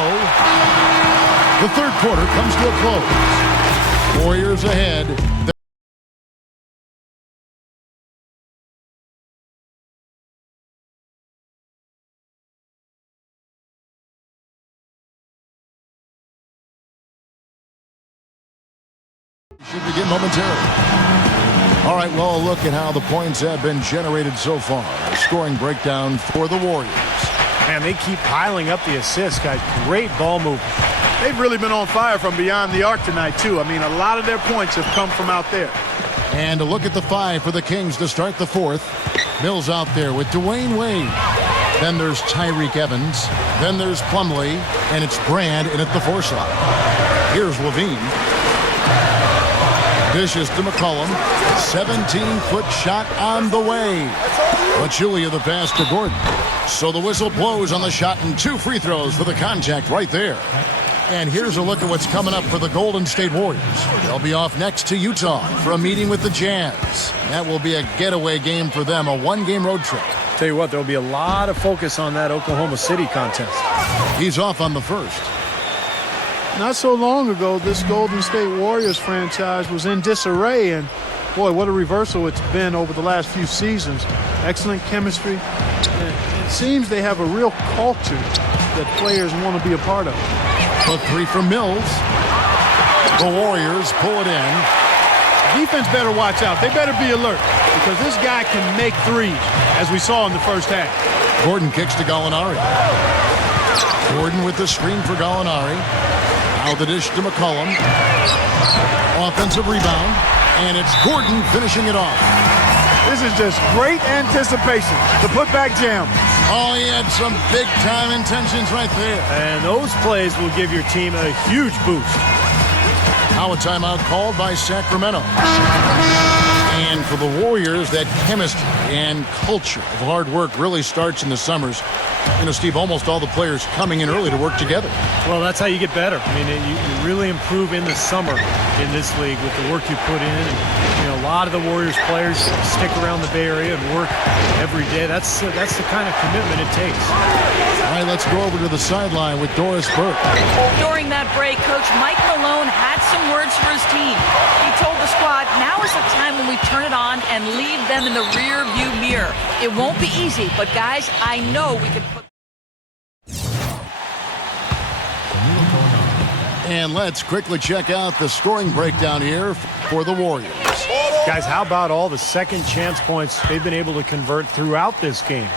The third quarter comes to a close. Warriors ahead. Should begin momentarily. All right, well, look at how the points have been generated so far. A scoring breakdown for the Warriors. Man, they keep piling up the assists, guys. Great ball movement. They've really been on fire from beyond the arc tonight, too. I mean, a lot of their points have come from out there. And a look at the 5 for the Kings to start the fourth. Mills out there with Dwayne Wade. Then there's Tyreek Evans. Then there's Plumlee. And it's Brand in at the 4 slot. Here's Levine. Dishes to McCollum. 17-foot shot on the way. Pachulia the pass to Gordon. So the whistle blows on the shot and 2 free throws for the contact right there. And here's a look at what's coming up for the Golden State Warriors. They'll be off next to Utah for a meeting with the Jazz. That will be a getaway game for them, a 1-game road trip. Tell you what, there'll be a lot of focus on that Oklahoma City contest. He's off on the first. Not so long ago, this Golden State Warriors franchise was in disarray, and boy, what a reversal it's been over the last few seasons. Excellent chemistry. It seems they have a real culture that players want to be a part of. The 3 from Mills. The Warriors pull it in. Defense better watch out. They better be alert because this guy can make threes, as we saw in the first half. Gordon kicks to Gallinari. Gordon with the screen for Gallinari. Now the dish to McCollum. Offensive rebound. And it's Gordon finishing it off. This is just great anticipation. The putback jam. Oh, he had some big-time intentions right there. And those plays will give your team a huge boost. Now a timeout called by Sacramento. And for the Warriors, that chemistry and culture of hard work really starts in the summers. You know, Steve, almost all the players coming in early to work together. Well, that's how you get better. I mean, you really improve in the summer in this league with the work you put in. And, you know, a lot of the Warriors players stick around the Bay Area and work every day. That's the kind of commitment it takes. All right, let's go over to the sideline with Doris Burke. During that break, Coach Mike Malone had some words for his team. He told the squad, now is the time when we turn it on and leave them in the rear view mirror. It won't be easy, but guys, I know we can put... And let's quickly check out the scoring breakdown here for the Warriors. Guys, how about all the second chance points they've been able to convert throughout this game?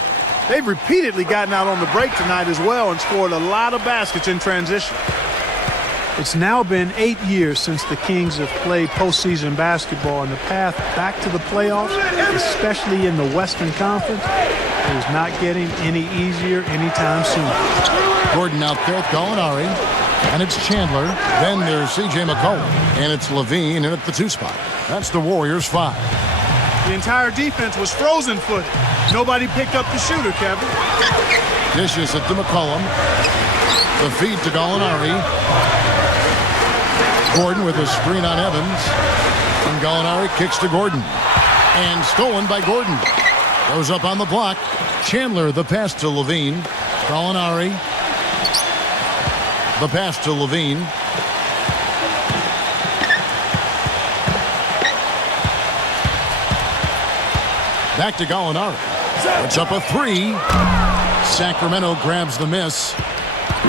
They've repeatedly gotten out on the break tonight as well and scored a lot of baskets in transition. It's now been 8 years since the Kings have played postseason basketball, and the path back to the playoffs, especially in the Western Conference, is not getting any easier anytime soon. Gordon out there with Gallinari. And it's Chandler. Then there's C.J. McCollum. And it's Levine in at the 2 spot. That's the Warriors 5. The entire defense was frozen-footed. Nobody picked up the shooter, Kevin. Dishes it to McCollum. The feed to Gallinari. Gordon with a screen on Evans. And Gallinari kicks to Gordon. And stolen by Gordon. Goes up on the block. Chandler, the pass to Levine. Gallinari. The pass to Levine. Back to Gallinari. It's up a 3. Sacramento grabs the miss.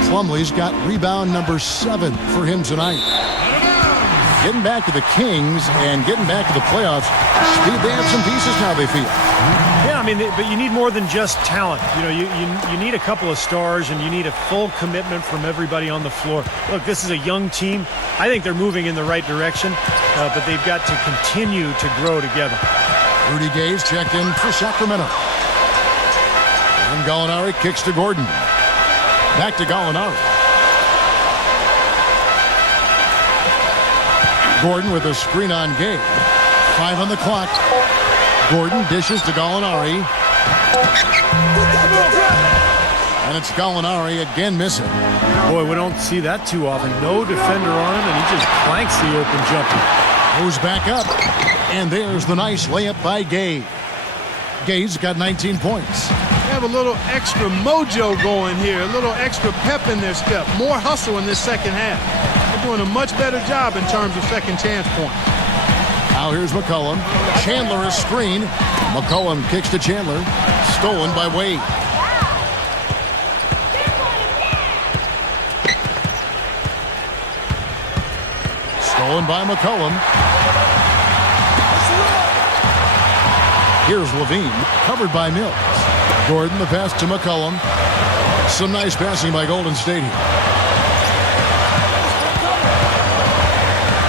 Plumlee's got rebound number 7 for him tonight. Getting back to the Kings and getting back to the playoffs. Steve, they have some pieces now, they feel. Yeah, I mean, but you need more than just talent. You know, you need a couple of stars, and you need a full commitment from everybody on the floor. Look, this is a young team. I think they're moving in the right direction, but they've got to continue to grow together. Rudy Gay's checked in for Sacramento. And Gallinari kicks to Gordon. Back to Gallinari. Gordon with a screen on Gay. 5 on the clock. Gordon dishes to Gallinari. And it's Gallinari again missing. Boy, we don't see that too often. No defender on him, and he just clanks the open jumper. Goes back up. And there's the nice layup by Gay. Gay's got 19 points. They have a little extra mojo going here, a little extra pep in their step, more hustle in this second half. They're doing a much better job in terms of second chance points. Now here's McCollum. Chandler a screen. McCollum kicks to Chandler. Stolen by Wade. Stolen by McCollum. Here's Levine, covered by Mills. Gordon, the pass to McCollum. Some nice passing by Golden State here.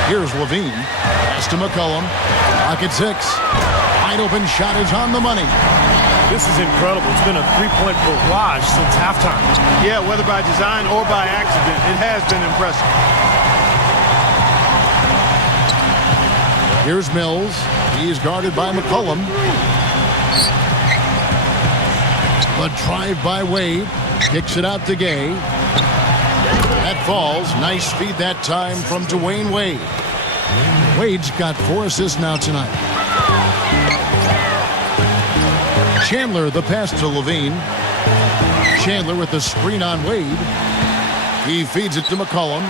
Here's Levine, pass to McCollum. Pocket 6. Wide open shot is on the money. This is incredible. It's been a three-point barrage since halftime. Yeah, whether by design or by accident, it has been impressive. Here's Mills. He's guarded by McCollum. The drive by Wade. Kicks it out to Gay. That falls. Nice feed that time from Dwayne Wade. Wade's got 4 assists now tonight. Chandler, the pass to Levine. Chandler with the screen on Wade. He feeds it to McCollum.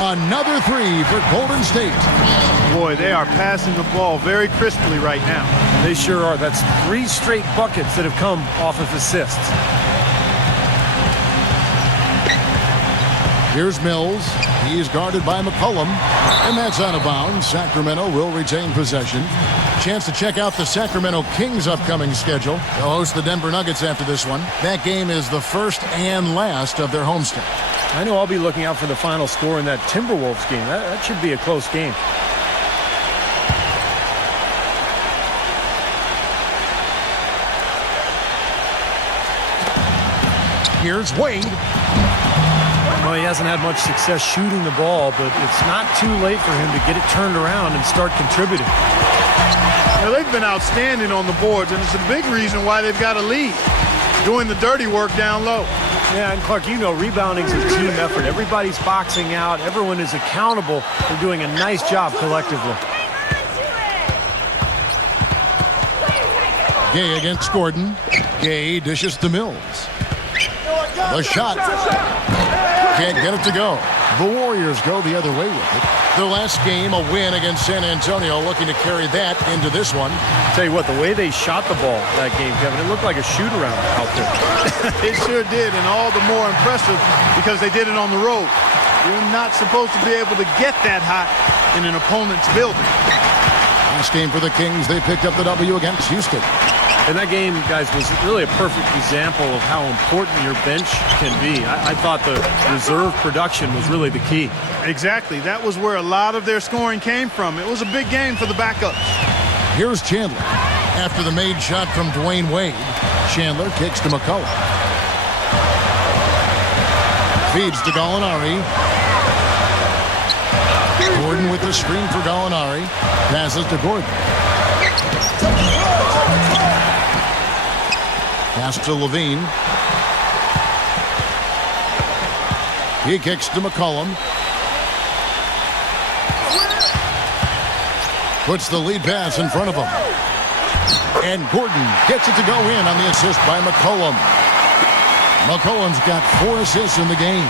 Another 3 for Golden State. Boy, they are passing the ball very crisply right now. They sure are. That's 3 straight buckets that have come off of assists. Here's Mills. He is guarded by McCollum. And that's out of bounds. Sacramento will retain possession. Chance to check out the Sacramento Kings' upcoming schedule. They'll host the Denver Nuggets after this one. That game is the first and last of their homestand. I know I'll be looking out for the final score in that Timberwolves game. That should be a close game. Here's Wade. Well, he hasn't had much success shooting the ball, but it's not too late for him to get it turned around and start contributing. Now, they've been outstanding on the boards, and it's a big reason why they've got a lead, doing the dirty work down low. Yeah, and Clark, you know, rebounding is a team effort. Everybody's boxing out. Everyone is accountable for doing a nice job collectively. Gay against Gordon. Gay dishes to Mills. The shot. Can't get it to go. The Warriors go the other way with it. Their last game, a win against San Antonio, looking to carry that into this one. Tell you what, the way they shot the ball that game, Kevin, it looked like a shoot-around out there. It sure did, and all the more impressive because they did it on the road. You're not supposed to be able to get that hot in an opponent's building. Last game for the Kings, they picked up the W against Houston. And that game, guys, was really a perfect example of how important your bench can be. I thought the reserve production was really the key. Exactly. That was where a lot of their scoring came from. It was a big game for the backups. Here's Chandler. After the made shot from Dwayne Wade, Chandler kicks to McCullough. Feeds to Gallinari. Gordon with the screen for Gallinari. Passes to Gordon. Pass to Levine. He kicks to McCollum. Puts the lead pass in front of him. And Gordon gets it to go in on the assist by McCollum. McCollum's got 4 assists in the game.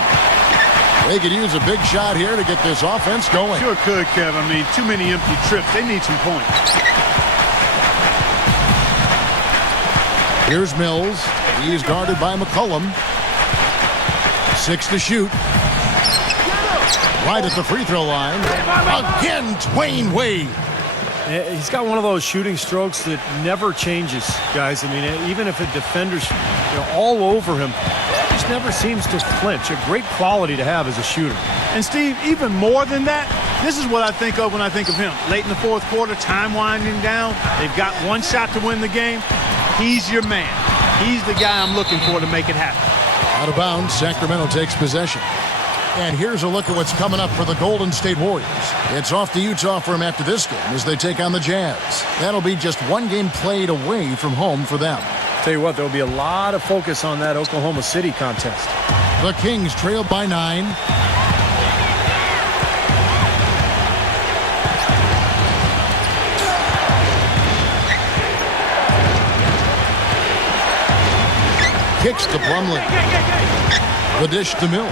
They could use a big shot here to get this offense going. Sure could, Kev. I mean, too many empty trips. They need some points. Here's Mills. He's guarded by McCollum. 6 to shoot. Right at the free throw line. Again, Dwayne Wade. He's got one of those shooting strokes that never changes, guys. I mean, even if a defender's all over him, just never seems to flinch. A great quality to have as a shooter. And, Steve, even more than that, this is what I think of when I think of him. Late in the fourth quarter, time winding down. They've got one shot to win the game. He's your man. He's the guy I'm looking for to make it happen. Out of bounds, Sacramento takes possession. And here's a look at what's coming up for the Golden State Warriors. It's off to Utah for them after this game as they take on the Jazz. That'll be just one game played away from home for them. Tell you what, there'll be a lot of focus on that Oklahoma City contest. The Kings trail by 9. Kicks to Plumlee. The dish to Mills.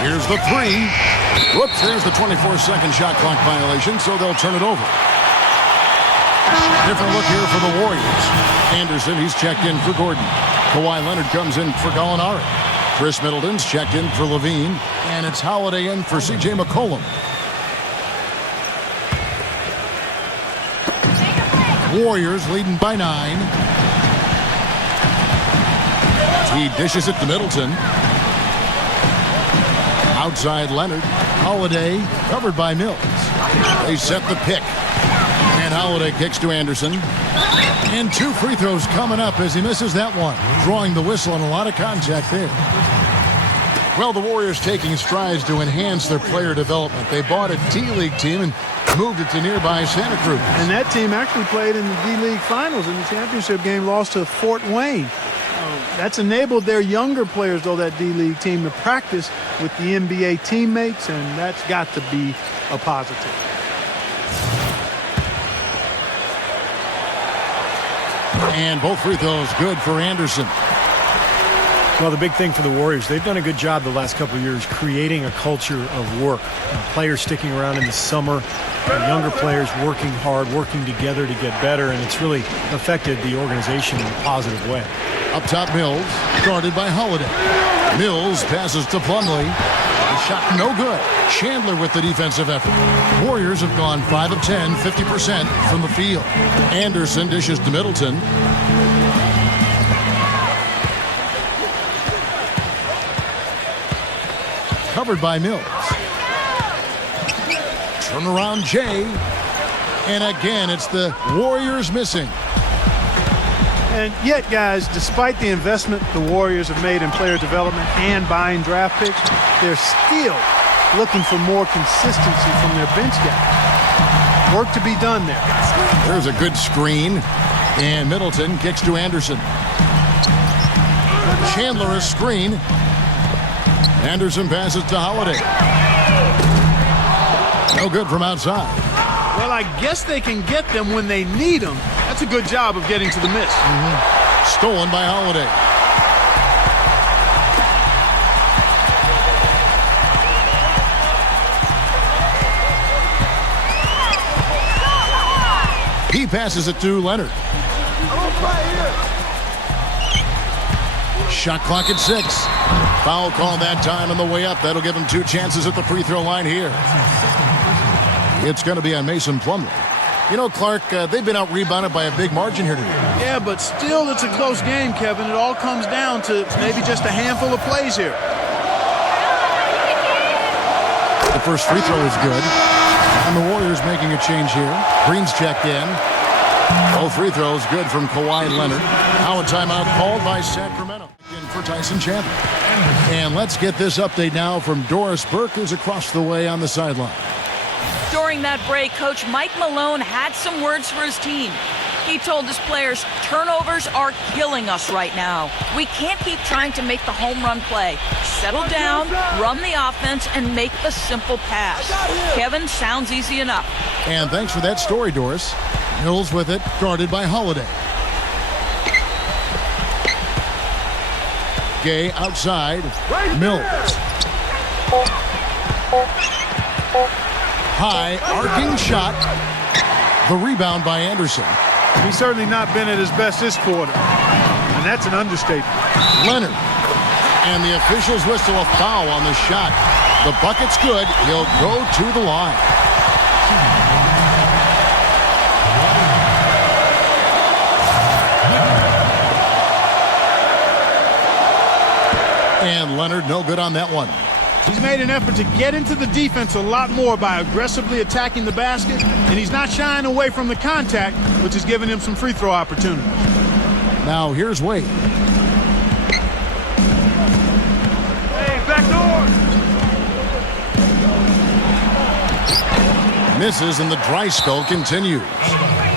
Here's the 3. Whoops, there's the 24-second shot clock violation, so they'll turn it over. Different look here for the Warriors. Anderson, he's checked in for Gordon. Kawhi Leonard comes in for Gallinari. Chris Middleton's checked in for Levine. And it's Holiday in for C.J. McCollum. Warriors leading by 9. He dishes it to Middleton. Outside Leonard. Holiday covered by Mills. They set the pick. And Holiday kicks to Anderson. And 2 free throws coming up as he misses that one. Drawing the whistle and a lot of contact there. Well, the Warriors taking strides to enhance their player development. They bought a D-League team and moved it to nearby Santa Cruz. And that team actually played in the D-League Finals in the championship game, lost to Fort Wayne. That's enabled their younger players, though, that D-League team, to practice with the NBA teammates, and that's got to be a positive. And both free throws good for Anderson. Well, the big thing for the Warriors, they've done a good job the last couple of years creating a culture of work. Players sticking around in the summer, younger players working hard, working together to get better, and it's really affected the organization in a positive way. Up top, Mills, guarded by Holiday. Mills passes to Plumlee. The shot no good. Chandler with the defensive effort. Warriors have gone 5 of 10, 50% from the field. Anderson dishes to Middleton. covered by Mills. Turnaround Jay. And again, it's the Warriors missing. And yet, guys, despite the investment the Warriors have made in player development and buying draft picks, they're still looking for more consistency from their bench guys. Work to be done there. There's a good screen. And Middleton kicks to Anderson. Chandler a screen. Anderson passes to Holiday. No good from outside. Well, I guess they can get them when they need them. That's a good job of getting to the miss. Stolen by Holiday. He passes it to Leonard. Shot clock at 6. Foul call that time on the way up. That'll give him 2 chances at the free throw line here. It's going to be on Mason Plumlee. You know, Clark, they've been out-rebounded by a big margin here today. Yeah, but still it's a close game, Kevin. It all comes down to maybe just a handful of plays here. The first free throw is good. And the Warriors making a change here. Green's checked in. Both free throws good from Kawhi Leonard. Now a timeout called by Sacramento. In for Tyson Chandler. And let's get this update now from Doris Burke, who's across the way on the sideline. During that break, Coach Mike Malone had some words for his team. He told his players, turnovers are killing us right now. We can't keep trying to make the home run play. Settle down, run the offense, and make the simple pass. Kevin, sounds easy enough. And thanks for that story, Doris. Mills with it, guarded by Holiday. Gay outside. Mills. High, arcing shot. The rebound by Anderson. He's certainly not been at his best this quarter. And that's an understatement. Leonard. And the officials whistle a foul on the shot. The bucket's good. He'll go to the line. And Leonard no good on that one. He's made an effort to get into the defense a lot more by aggressively attacking the basket, and he's not shying away from the contact, which is giving him some free throw opportunities. Now here's Wade. Hey, back door! Misses and the dry spell continues.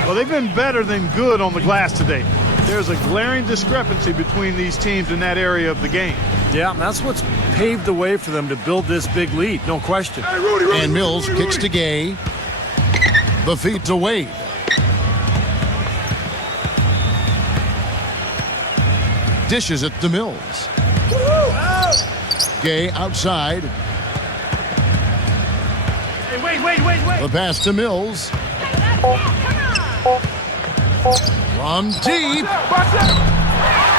Well, they've been better than good on the glass today. There's a glaring discrepancy between these teams in that area of the game. Yeah, that's what's paved the way for them to build this big lead, no question. And Mills kicks to Gay. The feed to Wade. Dishes it to Mills. Gay outside. Hey, wait. The pass to Mills. From deep.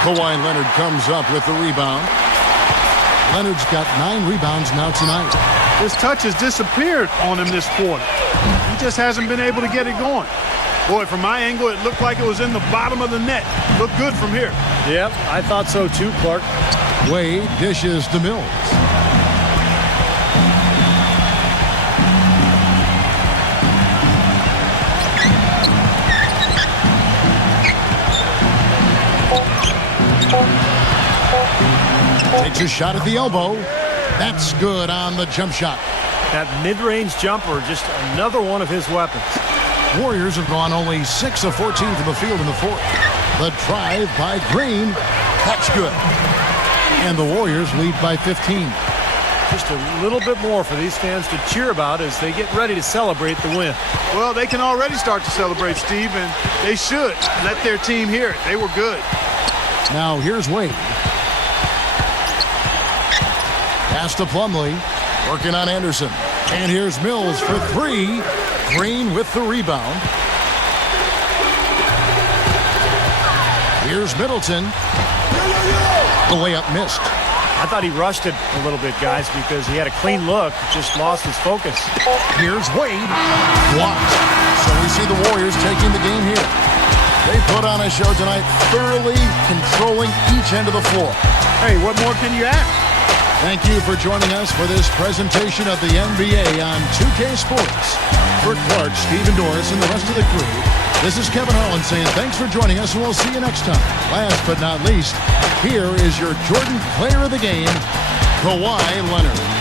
Kawhi Leonard comes up with the rebound. Leonard's got 9 rebounds now tonight. His touch has disappeared on him this quarter. He just hasn't been able to get it going. Boy, from my angle, it looked like it was in the bottom of the net. Looked good from here. Yep, I thought so too, Clark. Wade dishes to Mills. Takes a shot at the elbow. That's good on the jump shot. That mid-range jumper, just another one of his weapons. Warriors have gone only 6 of 14 from the field in the fourth. The drive by Green. That's good. And the Warriors lead by 15. Just a little bit more for these fans to cheer about as they get ready to celebrate the win. Well, they can already start to celebrate, Steve, and they should let their team hear it. They were good. Now here's Wade. Pass to Plumlee. Working on Anderson. And here's Mills for 3. Green with the rebound. Here's Middleton. The layup missed. I thought he rushed it a little bit, guys, because he had a clean look, just lost his focus. Here's Wade. Blocked. So we see the Warriors taking the game here. They put on a show tonight, thoroughly controlling each end of the floor. Hey, what more can you ask? Thank you for joining us for this presentation of the NBA on 2K Sports. For Clark, Stephen Norris, and the rest of the crew, this is Kevin Harlan saying thanks for joining us, and we'll see you next time. Last but not least, here is your Jordan Player of the Game, Kawhi Leonard.